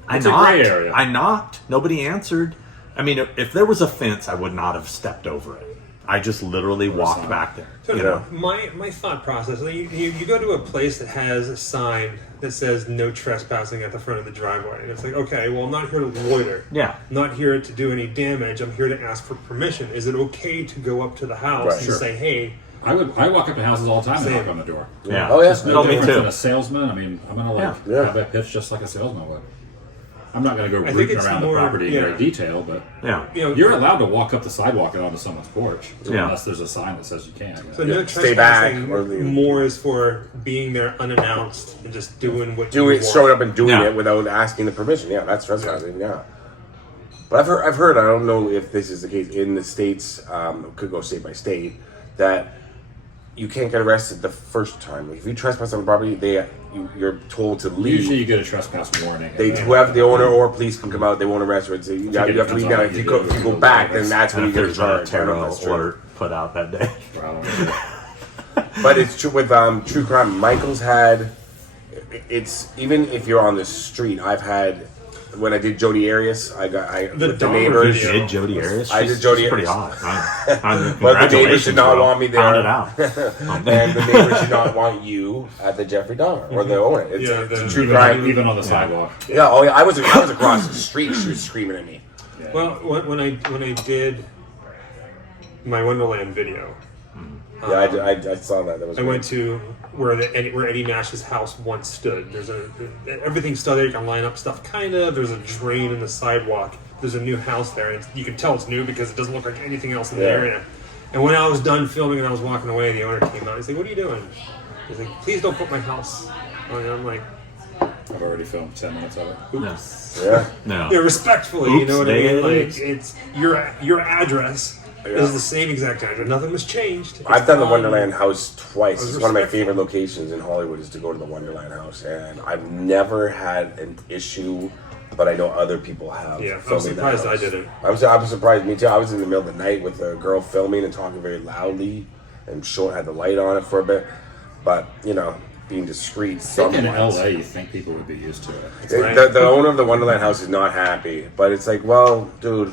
It's a gray area. I knocked. Nobody answered. I mean, if there was a fence, I would not have stepped over it. I just literally walked back there. So You know? my thought process, you go to a place that has a sign that says no trespassing at the front of the driveway. And it's like, okay, well, I'm not here to loiter. Yeah. I'm not here to do any damage. I'm here to ask for permission. Is it okay to go up to the house Right, and sure. say, hey, I walk up to houses all the time and Same. knock on the door. Yeah. Oh, yeah. There's no No, me difference too. than a salesman. I mean, I'm gonna Yeah. have that pitch just like a salesman would. I'm not gonna go think rooting it's around more- the property yeah. in great detail, but Yeah. you're allowed to walk up the sidewalk and onto someone's porch, Yeah. unless there's a sign that says you can't. So no Stay back, trespassing or leave. more is for being there unannounced and just doing what Do you it, want. showing up and doing Yeah. it without asking the permission. Yeah, that's trespassing. Yeah. But I've heard. I don't know if this is the case in the states. Could go state by state that you can't get arrested the first time. Like if you trespass on the property, you're told to leave. Usually, you get a trespass warning. Whoever the owner or police can come out. They won't arrest you. So you have to leave. Now. If you go back, then that's when And you if get there's not a charged. I don't know terror if that's true. alert put out that day. But it's true with true crime. Michael's had. It's even if you're on the street. I've had when I did Jodi Arias. I with the dog neighbors. video. Did Jodi Arias? I did She's Jodi pretty Arias. hot. But the neighbors did not want me there. Found it out. And the neighbors did not want you at the Jeffrey Dahmer or the owner. It's, Yeah, it's the- a true even, crime. even on the sidewalk. Yeah, oh yeah. I was across the street. She was screaming at me. Well, when I did my Wonderland video, Yeah, I saw that. That was. I great. went to where Eddie Nash's house once stood. Everything's still there. You can line up stuff, kind of. There's a drain in the sidewalk. There's a new house there. And you can tell it's new because it doesn't look like anything else in the Yeah. area. And when I was done filming and I was walking away, the owner came out. He's like, "What are you doing?" He's like, "Please don't put my house." And I'm like, I've already filmed 10 minutes of it. "Oops." Yeah. No. Yeah, respectfully, you Oops, know what I mean? there it Like is. it's your address is the same exact address. Nothing was changed. It's I've done the on- Wonderland House twice. was It's one of my respectful. favorite locations in Hollywood is to go to the Wonderland House, and I've never had an issue, but I know other people have. Yeah, I'm filming that surprised I house. didn't. I was surprised. Me too. I was in the middle of the night with a girl filming and talking very loudly, and had the light on it for a bit, but being discreet. I think in somewhat. LA, you think people would be used to it. The owner of the Wonderland House is not happy, but it's like, well, dude,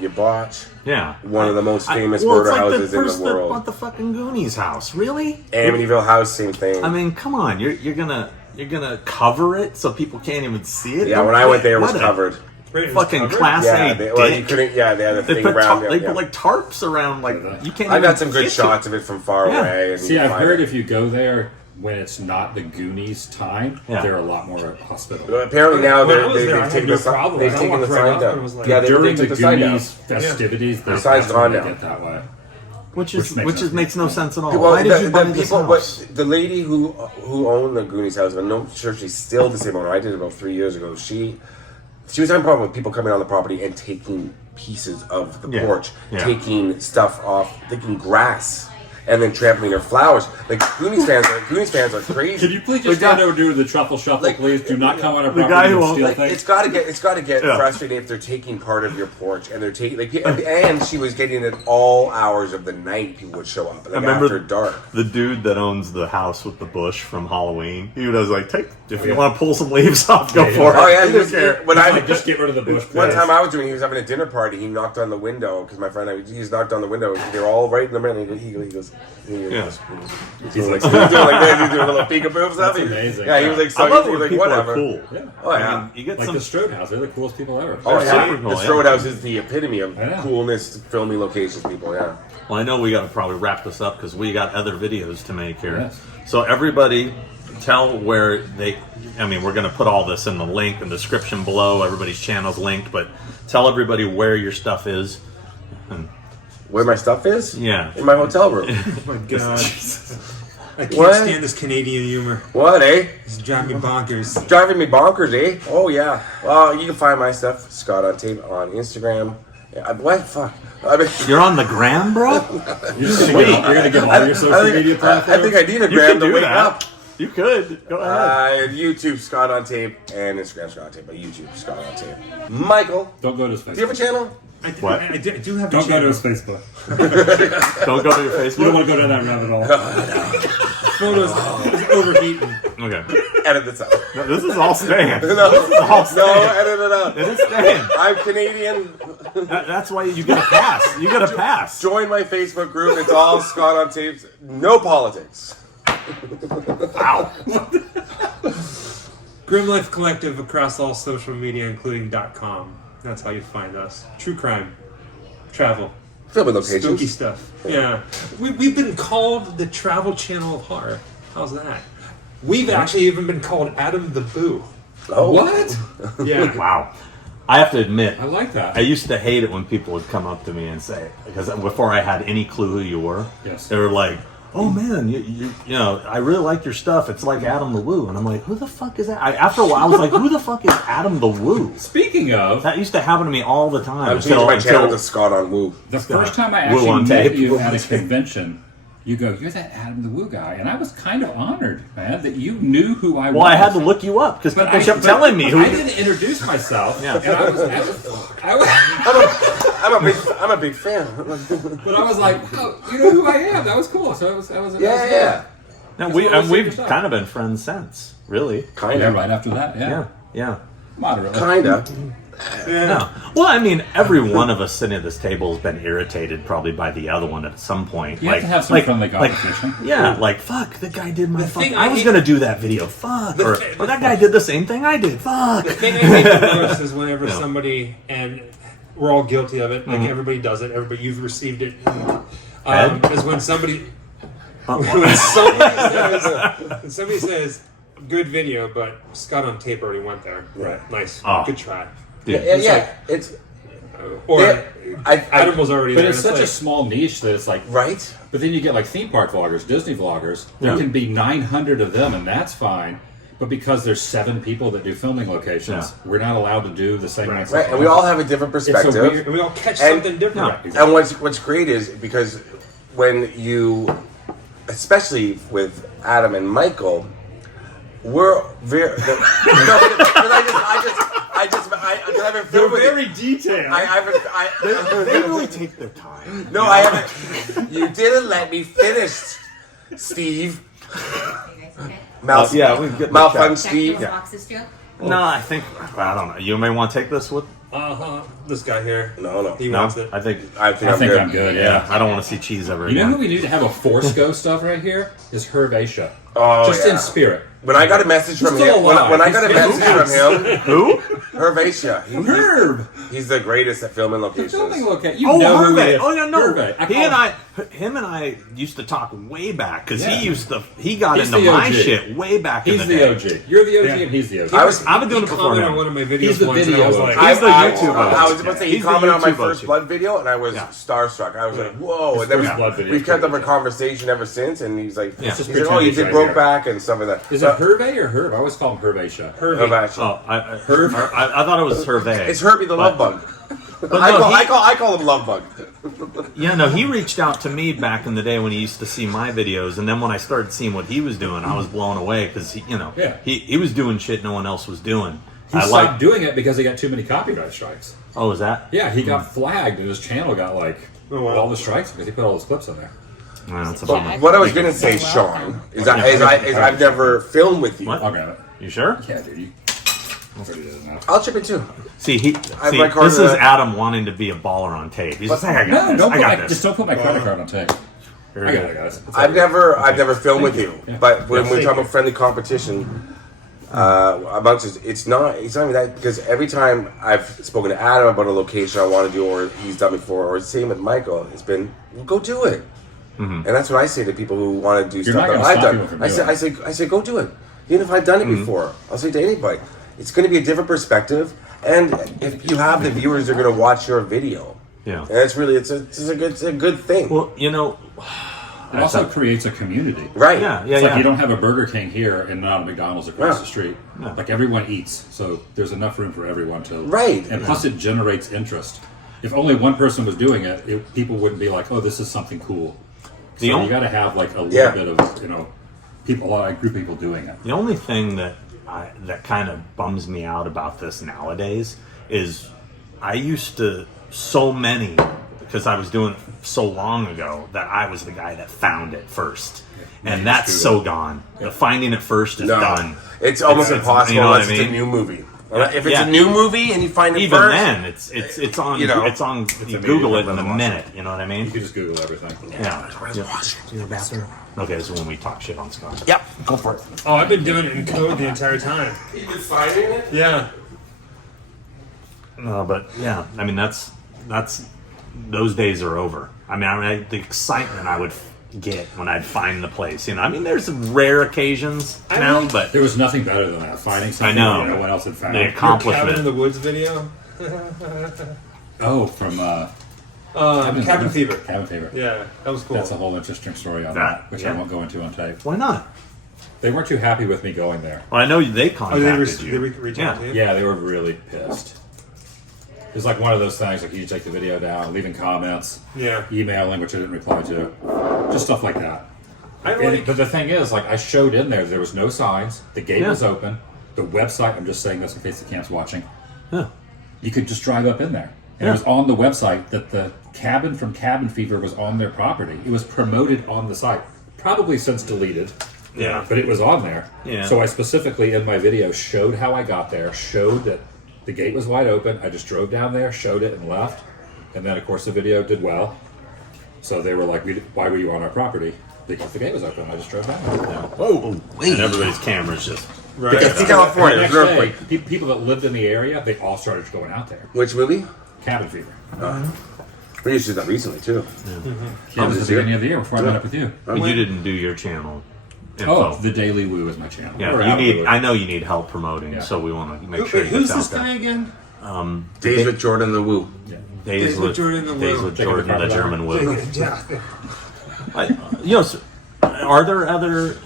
you botch Yeah. one of the most famous well, murder it's like houses in the world. What the fucking Goonies house? Really? Amityville House, same thing. I mean, come on. You're gonna cover it so people can't even see it? yeah, when I went there, it was What a covered. Wait, it was Fucking covered? class Yeah, A they dick. couldn't. Yeah, they had a They thing put around they it. put like tarps around, like you can't. I even got some good get shots to of it from far Yeah. away. And See, you can I've find heard it. if you go there when it's not the Goonies time, Yeah. they're a lot more hospitable. Well, apparently now When I they're, was there, I they've had taken no the sign. problem. They've I taken walked the right sign up down. and was like- Yeah, they During took the the sign down. Goonies festivities, The sign's gone they now. get that way. Which Which makes sense. makes no sense at all. Well, Why did you buy this people, house? the lady who owned the Goonies house, I'm not sure if she's still the same owner. I did it about 3 years ago. She was having a problem with people coming on the property and taking pieces of the Yeah. porch, Yeah. taking stuff off, taking grass, and then trampling her flowers. Like Goonies fans are crazy. Can you please just stand over to the truffle shuffle, Like, please? Do not come on our the property guy who and owns- steal Like, things. it's got to get Yeah. frustrating if they're taking part of your porch and they're taking and she was getting it all hours of the night. People would show up like remember after dark. The dude that owns the house with the bush from Halloween, he was like, if you want to pull some leaves off, go for it. Oh yeah, He didn't care. when He's I like, just get rid of the bush. one please. time I was doing, he was having a dinner party. He knocked on the window because my friend, he's knocked on the window. They're all right in the middle. He goes. He's like, doing like this. He's doing a little peekaboo stuff. That's amazing. Yeah, he was like, I so love he was when like, people whatever. are cool. Yeah. Oh yeah. I mean, you get Like some. the Strode House, they're the coolest people ever. Oh yeah, super cool, the yeah. Strode House is the epitome of Yeah. coolness, filming locations. People, yeah. Well, I know we got to probably wrap this up because we got other videos to make here. Yes. So everybody, tell where they. I mean, we're going to put all this in the link and description below. Everybody's channel's linked, but tell everybody where your stuff is. Where my stuff is? Yeah. In my hotel room. Oh my god. I can't What? stand this Canadian humor. What, eh? It's driving me bonkers. Driving me bonkers, eh? Oh, yeah. Well, you can find my stuff, Scott on Tape, on Instagram. Yeah, what? Fuck. I mean, You're on the gram, bro. You're gonna give all your social media platforms. I think I need a You gram can to do wake that. up. You could go ahead. YouTube, Scott on Tape, and Instagram, Scott on Tape, but YouTube, Scott on Tape. Michael, Don't go to his do you have a Facebook. channel? What? I do have a Don't go to channel. his Facebook. Don't go to your You don't Facebook. want to go down that rabbit hole. photo is overheating. Okay. Edit this out. No, this is all staying. This is No, all staying. no, edit it out. It is staying. I'm Canadian. That's why you get a pass. You get a pass. Join my Facebook group. It's all Scott on tapes. No politics. Wow. Grimm Life Collective across all social media, including .com. That's how you find us. True crime, travel, Filming locations. spooky stuff. Yeah, we've been called the travel channel of horror. How's that? We've actually even been called Adam the Boo. Oh. What? Yeah. Wow. I have to admit, I like that. I used to hate it when people would come up to me and say, because before I had any clue who you were, Yes. they were like, "Oh man, you know, I really like your stuff. It's like Adam the Woo." And I'm like, "Who the fuck is that?" After a while, I was like, "Who the fuck is Adam the Woo?" Speaking of, That used to happen to me all the time. I'm changing my channel to Scott on Woo. the first time I Woo actually on met tape. you Woo at on a tape. convention, you go, "You're that Adam the Woo guy," and I was kind of honored, man, that you knew who I was. Well, I had to look you up because people kept telling me who. I didn't introduce myself. Yeah. And I'm a big fan. but I was like, "Oh, you know who I am?" That was cool. So that was Yeah. No, Just wanna see your we've stuff. kind of been friends since, really. Kind Yeah, of. right after that, yeah. Yeah. Moderately. Kind of. No. Well, I mean, every one of us sitting at this table has been irritated probably by the other one at some point. You have to have some friendly competition. Yeah, like, fuck, that guy did my thing fucking... I I was hate- going to do that video, fuck. Or that guy did the same thing I did, fuck. The thing I hate the most is whenever somebody, and we're all guilty of it, like everybody does it, everybody, you've received it, is when somebody, when somebody says, good video, but Scott on tape already went there. Right. Nice. Oh. Good try. Dude. Yeah. It's Or I Adam was already But there. it's and such a like, small niche that it's like, right. but then you get like theme park vloggers, Disney vloggers. There Yeah. can be 900 of them, and that's fine. But because there's 7 people that do filming locations, we're not allowed to do the same. Right. Right, and we all have a different perspective. weird- and we all catch And- something different. And what's great is because when you, especially with Adam and Michael, we're very. Because I haven't filmed with you. detailed. They really take their time. No, I haven't. You didn't let me finish, Steve. Yeah, we get Malfun Check Steve. those boxes too. No, I think... I don't know. You may want to take this with... This guy here. No. He No? wants it. I think I think I'm good. yeah, I don't want to see cheese ever You know again. who we need to have a Forsco stuff right here is Hervacia. Oh, Just yeah. in spirit. When I got a message from He's still him, alive. when I got a He's message still from him, Who? Hervacia. Herb. He's the greatest at filming The filming locations. location. You Oh, know who he Hervé. is. Oh, yeah, no. Hervé. Him and I used to talk way back because Yeah. he got He's into the my OG. shit way back He's in the the day. OG. You're the OG Yeah. and he's the OG. I've been doing it He before commented him. on one of my videos He's the once, and I video was OG. like, He's the YouTube OG. I was about to say he He's the commented on my YouTube first OG. blood video, and I was Yeah. starstruck. I was like, "Whoa!" And then first blood video we've kept up a is conversation ever since. And he's like, Yeah. he's Just like, "Oh, pretend you he's did right here. Brokeback and some of that." Is it Hervé or Herb? I always call him Hervacia. Hervacia. Oh, I thought it was Hervé. It's Herbie the Love Bug. But no, I call him Love Bug. Yeah, no, he reached out to me back in the day when he used to see my videos, and then when I started seeing what he was doing, I was blown away because he was doing shit no one else was doing. He stopped doing it because he got too many copyright strikes. Oh, is that? Yeah, he got flagged and his channel got like all the strikes because he put all those clips in there. Well, that's a But bummer. what I was gonna say, Sean, is I've never filmed with you. What? I'll grab it. You sure? Yeah, dude. I'll figure it out. I'll chip it too. See, I've recorded this is that. Adam wanting to be a baller on tape. He's just like, I got this. I got this. Just don't put my credit card on tape. Here I we got go. it, guys. I've never filmed with you, Yeah. but when Yeah, we're thank talking you. about friendly competition, amongst us, it's not even that because every time I've spoken to Adam about a location I want to do or he's done before, or same with Michael, it's been well, go do it, and that's what I say to people who want to do You're stuff not that gonna I've stop people done. from I say go do it, even if I've done it before. I'll say to anybody, it's going to be a different perspective, and if you have the viewers, they're going to watch your video. Yeah. And it's really it's a good thing. Well, It also creates a community. Right. yeah, It's like you don't have a Burger King here and not a McDonald's across Yeah. the street. No. Like everyone eats, so there's enough room for everyone to. Right. And plus, it generates interest. If only one person was doing it, people wouldn't be like, "Oh, this is something cool." So you got to have like a little bit of people, a group of people doing it. The only thing that kind of bums me out about this nowadays is I used to so many because I was doing it so long ago that I was the guy that found it first. And that's so gone. The finding it first is done. It's almost impossible you know unless what I it's a mean? new movie. If it's a new movie and you find it Even first, then, it's on. you know, it's on. You Google it in a minute. You know what I mean? You can just Google everything. Yeah. Okay, this is when we talk shit on Scott. Yep, go for it. Oh, I've been doing it in code the entire time. You've been finding it? Yeah. No, but yeah, I mean that's those days are over. I mean, the excitement I would get when I'd find the place. You know, I mean, there's some rare occasions now, but There was nothing better than that. Finding something I know. that no one else had found. the Cabin in accomplishment. the Woods video. Oh, from Cabin Fever. Cabin Fever. Yeah, that was cool. That's a whole interesting story on That- that, which yeah. I won't go into on tape. Why not? They weren't too happy with me going there. Well, I know they Oh, contacted they you. reached out to you? Yeah, they were really pissed. It was like one of those things, like you take the video down, leaving comments, Yeah. emailing, which I didn't reply to, just stuff like that. I And like, but the thing is, like I showed in there was no signs, the gate Yeah. was open, the website. I'm just saying this in case the camp's watching. Yeah. You could just drive up in there, and Yeah. it was on the website that the cabin from Cabin Fever was on their property. It was promoted on the site, probably since deleted. Yeah. But it was on there. Yeah. So I specifically in my video showed how I got there, showed that the gate was wide open. I just drove down there, showed it, and left. And then, of course, the video did well. So they were like, "Why were you on our property?" Because the gate was open. I just drove down. Whoa! And everybody's cameras just. right. It's California. The There's next an day, earthquake. people that lived in the area, they all started going out there. Which movie? Cabin Fever. We used to do that recently too. That was this the year? beginning of the year before I met up with you. But you didn't do your channel info. Oh, the Daily Woo is my channel. Yeah, Or you Outwoo. need. I know you need help promoting, Yeah. so we want to make sure it Who's gets this out guy there. again? Days with Jordan the Woo. Days with Jordan the Days Woo. with Taking Jordan the the carbon German Woo. Yeah. You know, are there other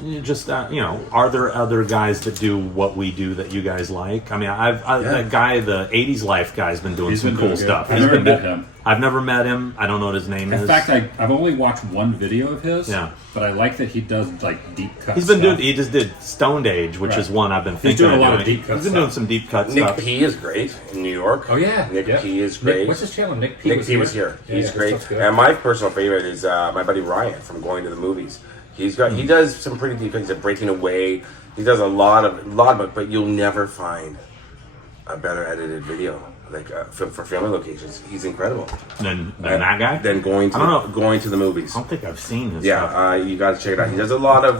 are there other guys that do what we do that you guys like? I mean, that guy, the '80s Life guy's been doing He's some been cool doing good. stuff. I've never met him. I've never met him. I don't know what his name is. In fact, I've only watched one video of his. Yeah. But I like that he does like deep cut. He's been stuff. doing. He just did Stoned Age, which Right. is one I've been thinking He's doing a lot doing. of deep cut He's been stuff. doing some deep cut Nick stuff. P is great in New York. Oh yeah, Nick Yep. P is great. What's his channel? Nick P. Nick P was here. Yeah, He's his great. stuff's good. And my personal favorite is my buddy Ryan from Going to the Movies. He does some pretty deep things. He's breaking away. He does a lot of it, but you'll never find a better edited video like for filming locations. He's incredible. Than that guy. Then going to I don't know. going to the movies. I don't think I've seen his stuff. Yeah, you got to check it out. He does a lot of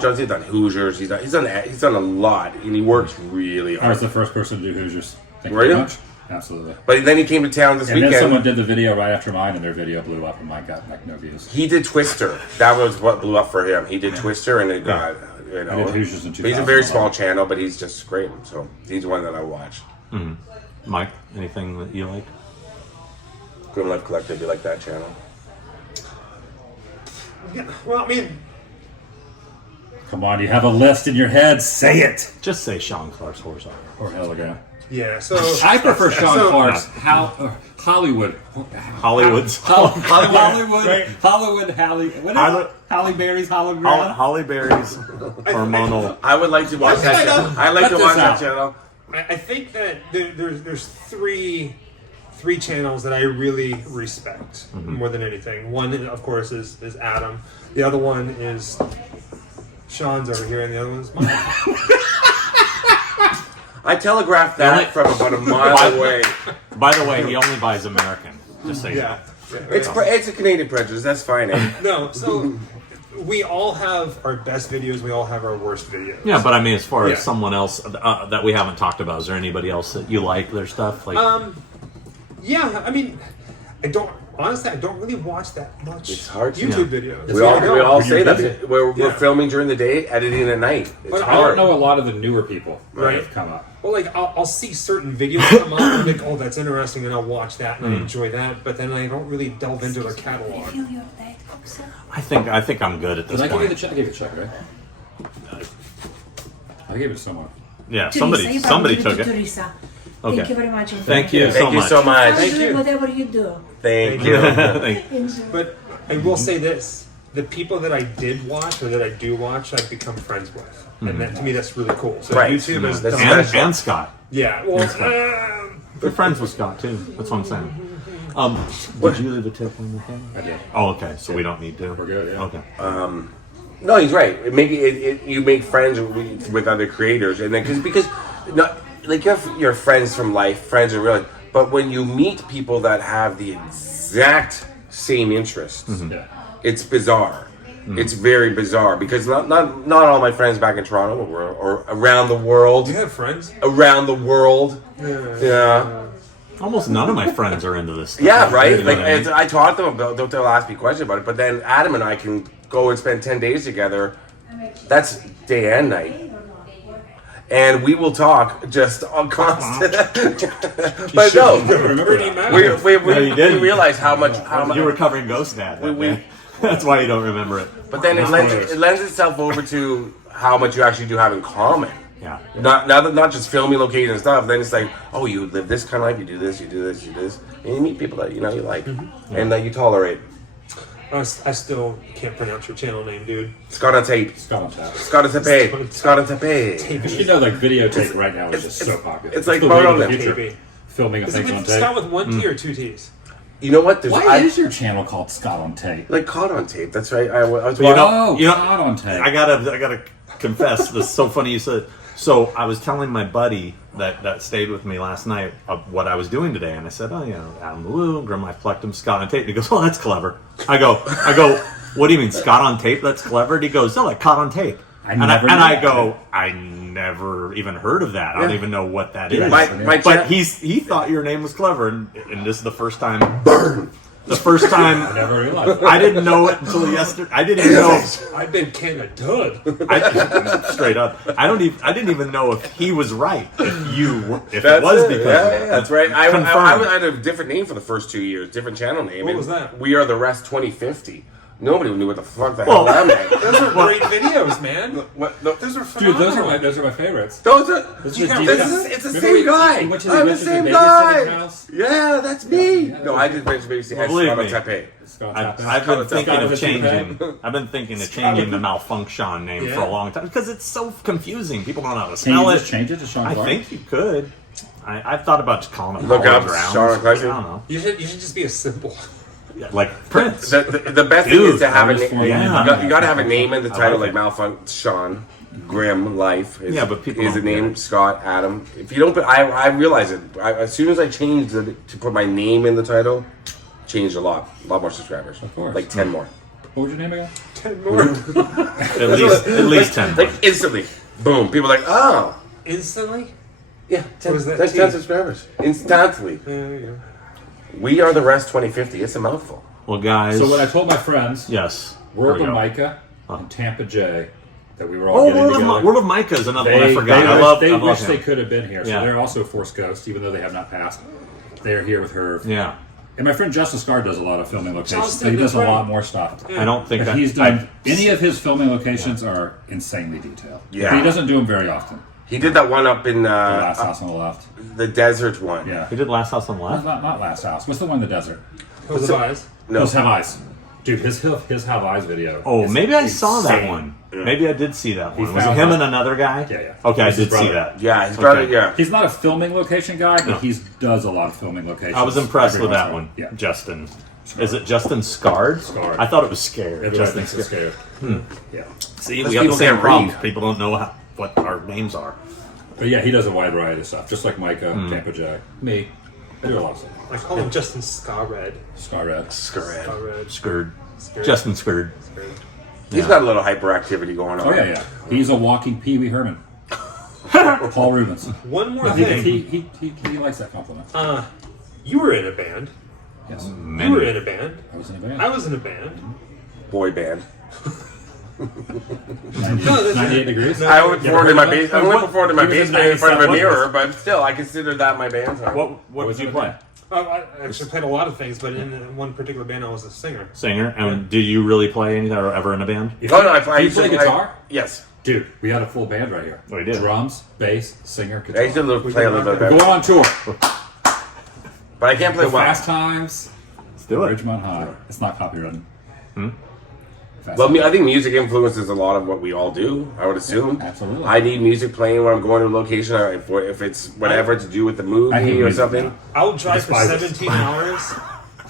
jobs. He's done Hoosiers. He's done a lot, and he works really I was hard. the first person to do Hoosiers. Thank Were you you? very much. Absolutely. But then he came to town this And weekend. then someone did the video right after mine, and their video blew up, and mine got like no views. He did Twister. That was what blew up for him. He did Twister, and it got I did Hoosiers in But he's a very 2011. small channel, but he's just great. So he's one that I watch. Mike, anything that you like? Grimm Life Collective. You like that channel? Yeah, well, I mean, Come on, you have a list in your head. Say it. Just say Sean Clark's horse. Or hell yeah. yeah. So I prefer Sean So- Clark's Hollywood. Hollywood's Hollywood, Halle Berry's Hologram. Holly Berry's hormonal. I would like to watch that channel. I like to Cut watch this that out. channel. I think that there's three channels that I really respect more than anything. One, of course, is Adam. The other one is Sean's over here, and the other one's mine. I telegraphed that from about a mile away. By the way, he only buys American. Just say Yeah. It's a Canadian prejudice. That's fine. Eh? No, so we all have our best videos. We all have our worst videos. Yeah, but I mean, as far Yeah. as someone else that we haven't talked about, is there anybody else that you like their stuff? Like, Yeah, I mean, I don't really watch that much. It's hard to- YouTube videos. We all When say you're that. busy. We're Yeah. filming during the day, editing at night. It's But I I don't hard. know a lot of the newer people that Right. have come up. Well, like I'll see certain videos come up and I'm like, oh, that's interesting, and I'll watch that and I enjoy that. But then I don't really delve into their catalog. Refill your Diet Coke, sir. I think I'm good at this Did I give you the point. check? I gave you the check, right? I gave it to someone. Yeah, Teresa, you somebody probably took give it. Teresa. Okay. Thank you very much. Thank you Thank you so much. I'm doing whatever you do. Thank you. Thank- Enjoy. But I will say this: the people that I did watch or that I do watch, I've become friends with, and that, to me, that's really cool. So Right. YouTube is That's done. special. and Scott. Yeah, well, You're friends with Scott too. That's what I'm saying. Did you leave a tip on the thing? I did. Oh, okay. So we don't need to. We're good, yeah. Okay. No, he's right. You make friends with other creators, and then because not like you have your friends from life, friends in real life, but when you meet people that have the exact same interests, Yeah. it's bizarre. It's very bizarre because not all my friends back in Toronto or around the world. Do you have friends? Around the world, yeah. Almost none of my friends are into this stuff. Yeah, right. You know Like what I mean? I taught them about. They'll ask me questions about it. But then Adam and I can go and spend 10 days together. That's day and night, and we will talk just on constant. But no, Remember any you didn't. we realize how much You were covering Ghost Dad. that We- day. That's why you don't remember it. But then it lends itself over to how much you actually do have in common. Yeah. Not just filming location and stuff. Then it's like, oh, you live this kind of life. You do this. You do this. You do this. And you meet people that you like and that you tolerate. I still can't pronounce your channel name, dude. Scott on tape. Scott on tap. Scott on tape. Scott on tape. You know, like videotape right now is just so popular. It's like the way of the Mono future. Tape. Filming of Is it things on with tape. Scott with one T or two T's? You know what? Why is your channel called Scott on tape? like caught on tape? That's right. I was You know- Oh, you know, Scott on tape. I gotta confess. This is so funny you said. So I was telling my buddy that stayed with me last night of what I was doing today, and I said, "Oh, Adam Lou, Grimm Life Collectum, Scott on tape." And he goes, "Oh, that's clever." I go, "What do you mean, Scott on tape? That's clever." And he goes, "No, like caught on tape." I never knew I that. go, "I never even heard of that. I don't even know what that is." My But he thought your name was clever, and this is the first time. The first time. I never realized that. I didn't know it until yesterday. I didn't even know. I've been Canada. Straight up, I didn't even know if he was right. If That's it was it. because Yeah, of it. that's right. I Confirmed. had a different name for the first 2 years, different channel name. What and was that? We Are the Rest 2050. Nobody knew what the fuck that Well- hell that meant. Those are great videos, man. What? No, Those are Dude, phenomenal. those are my favorites. those are. Those You are have- deep This cuts. is, it's the Remember same we guy. went to I'm the went to same babysitting guy. house? Yeah, that's me. Yeah. No, I did mention babysitting. Well, believe Scott on me. Tape. Scott on tap. I've been Scott thinking of with changing. two I've been thinking of changing the malfunction name for a long time because it's so confusing. People don't know how to Can you spell it. just change it to Sean I Clark? think you could. I've thought about just calling it Look Hallowed up Grounds. Sean Clark. I don't know. You should just be a simple. Yeah, like Prince. The best thing Dude, is to have a I was name. for Yeah. You got to have a name in the I title, like like Malfunction, Grimm Life. Is, Yeah, but people is the don't get name it. Scott Adam. If you don't put, I realize it. As soon as I changed it to put my name in the title, changed a lot more subscribers. Of course. Like 10 more. What was your name again? 10 more. At least 10. Like instantly, boom. People are like, oh, Instantly? yeah, 10, was that that's T? 10 subscribers instantly. There you go. We Are the Rest 2050. It's a mouthful. Well, guys. So when I told my friends, Yes. World Here of we go. Micah and Tampa J, that we were all Oh, getting together. World of Micah is another one I They, forgot. they I wish, love. they I love wish him. they could have been here. So Yeah. they're also Force Ghost, even though they have not passed. They're here with her. Yeah. And my friend Justin Scar does a lot of filming locations. Justin, He does a that's right. lot more stuff. I don't think And that he's done any of his filming locations are insanely detailed. Yeah. But he doesn't do them very often. He did that one up in The last house on the left. the desert one. Yeah. He did Last House on the Left. Not last house. What's the one in the desert? Hills of Eyes. No. Those Have Eyes. Dude, his Have Eyes video. Oh, is maybe I saw that insane. one. Maybe I did see that one. Was it found him that. and another guy? Yeah, yeah. Okay, I That's his did see brother. that. Yeah, his brother. Okay. Yeah. He's not a filming location guy, but No. he does a lot of filming locations. I was impressed every with once that in a one. while. Yeah. Justin. Is it Justin Scarred? Scarred. I thought it was Scared. Everybody Justin thinks it's Scared. scared. Yeah. See, Because we got the people same can't problem. read. People don't know what our names are. But yeah, he does a wide variety of stuff, just like Micah, Hmm. Tampa J. Me. I do a lot of stuff. I call him Justin Scarred. Scar Red. Scarred. Scarred. Scared. Scared. Justin Scared. He's got a little hyperactivity going on. Oh, yeah, yeah. He's a walking Pee Wee Herman. Paul Rubens. One more He, thing. he likes that compliment. You were in a band. Yes. You were in a band. I was in a band. I was in a band. Boy band. 98 degrees. I only performed in my basement. I only What- performed in my he was in basement in front of a 97. mirror, but still, I consider that my band. What was did you it play? again? I actually played a lot of things, but in one particular band, I was a singer. Singer. And do you really play anything or ever in a band? If Oh, you- no, do you used to play guitar? Yes. Dude, we had a full band right here. Oh, you did? Drums, bass, singer, I guitar. used to play a little bit We're better. going on tour. But I can't play The well. Fast Times, Let's do it. Ridgemont High. It's not copyrighted. Fast Well, Times. I think music influences a lot of what we all do, I would assume. Absolutely. I need music playing when I'm going to a location, or if it's whatever to do with the movie I hate or music something. now. I'll drive for Despise it. 17 hours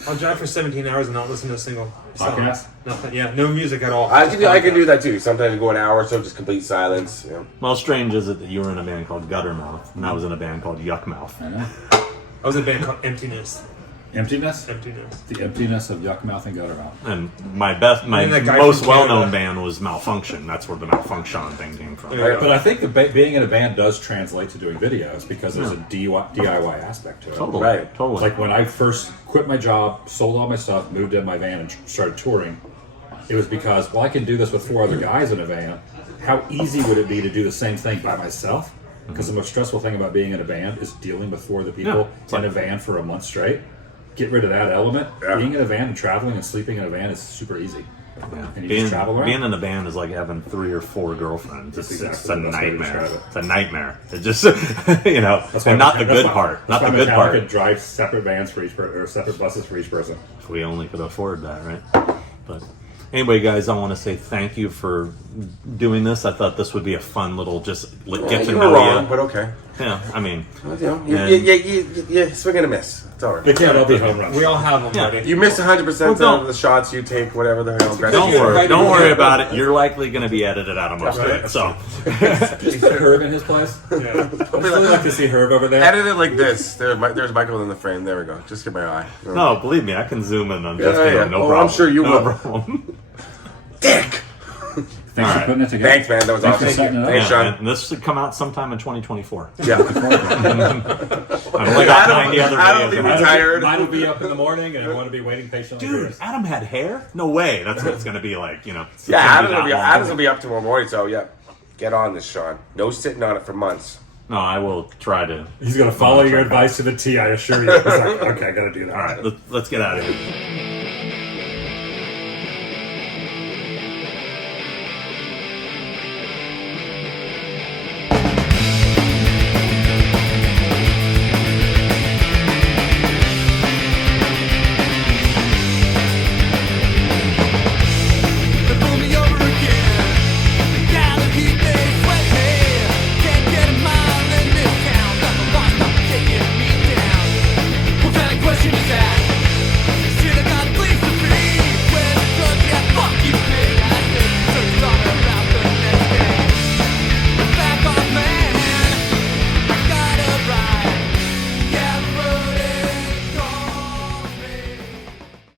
I'll drive for 17 hours and not listen to a single song. Podcast? Nothing. Yeah, no music at all. I can do that too. Sometimes go an hour or so, just complete silence. Yeah. How strange is it that you were in a band called Guttermouth and I was in a band called Yuckmouth? I know. I was in a band called Emptiness. Emptiness? Emptiness. The emptiness of Yuckmouth and Guttermouth. And my And that guy most from well-known Canada. band was Malfunction. That's where the Malfunction thing came from. Yeah. But I think being in a band does translate to doing videos because there's a DIY aspect to it. Totally. Right. Totally. Like when I first quit my job, sold all my stuff, moved in my van, and started touring, it was because, well, I can do this with 4 other guys in a van. How easy would it be to do the same thing by myself? Because the most stressful thing about being in a band is dealing with 4 other people in a van for a month straight. Get rid of that element. Yeah. Being in a van and traveling and sleeping in a van is super easy. Yeah. And you just travel around. Being in a band is like having 3 or 4 girlfriends. It's That's a exactly the best way to nightmare. describe it. It's a nightmare. It just, That's why and not the that's good why- part. Not that's the why good Metallica part. drive separate vans for each person, or separate buses for each person. If we only could afford that, right? But anyway, guys, I want to say thank you for doing this. I thought this would be a fun little get to You were know wrong, you. but okay. Yeah, I mean, You swing and a miss. It's all right. They can't all be home runs. We all have them, Yeah. buddy. You miss 100% Well, of the shots you take, whatever the hell. don't worry about it. You're likely going to be edited out of most of it. So, Just put Herb in his place. Yeah. I'd really like to see Herb over there. Edit it like this. There's Michael in the frame. There we go. Just get my eye. no, believe me, I can zoom in on Yeah, just yeah. no Oh, problem. I'm sure you no will. Problem. Dick. Thanks for Alright. putting it together. Thanks, man. That was Thanks for awesome. setting it up. Thanks, Yeah, Sean. and this should come out sometime in 2024. Yeah. I've only got 90 other Adam will videos. be of it. retired. Mine will be up in the morning, and I want to be waiting patiently. for Dude, yours. Adam had hair? No way. That's what it's going to be like, Yeah, it's gonna Adam's be will be, that long. Adam's will be up tomorrow morning, so yeah. Get on this, Sean. No sitting on it for months. No, I will try to. He's going to follow your advice to the T, I assure you. He's like, okay, I got to do that. All right, let's get out of here.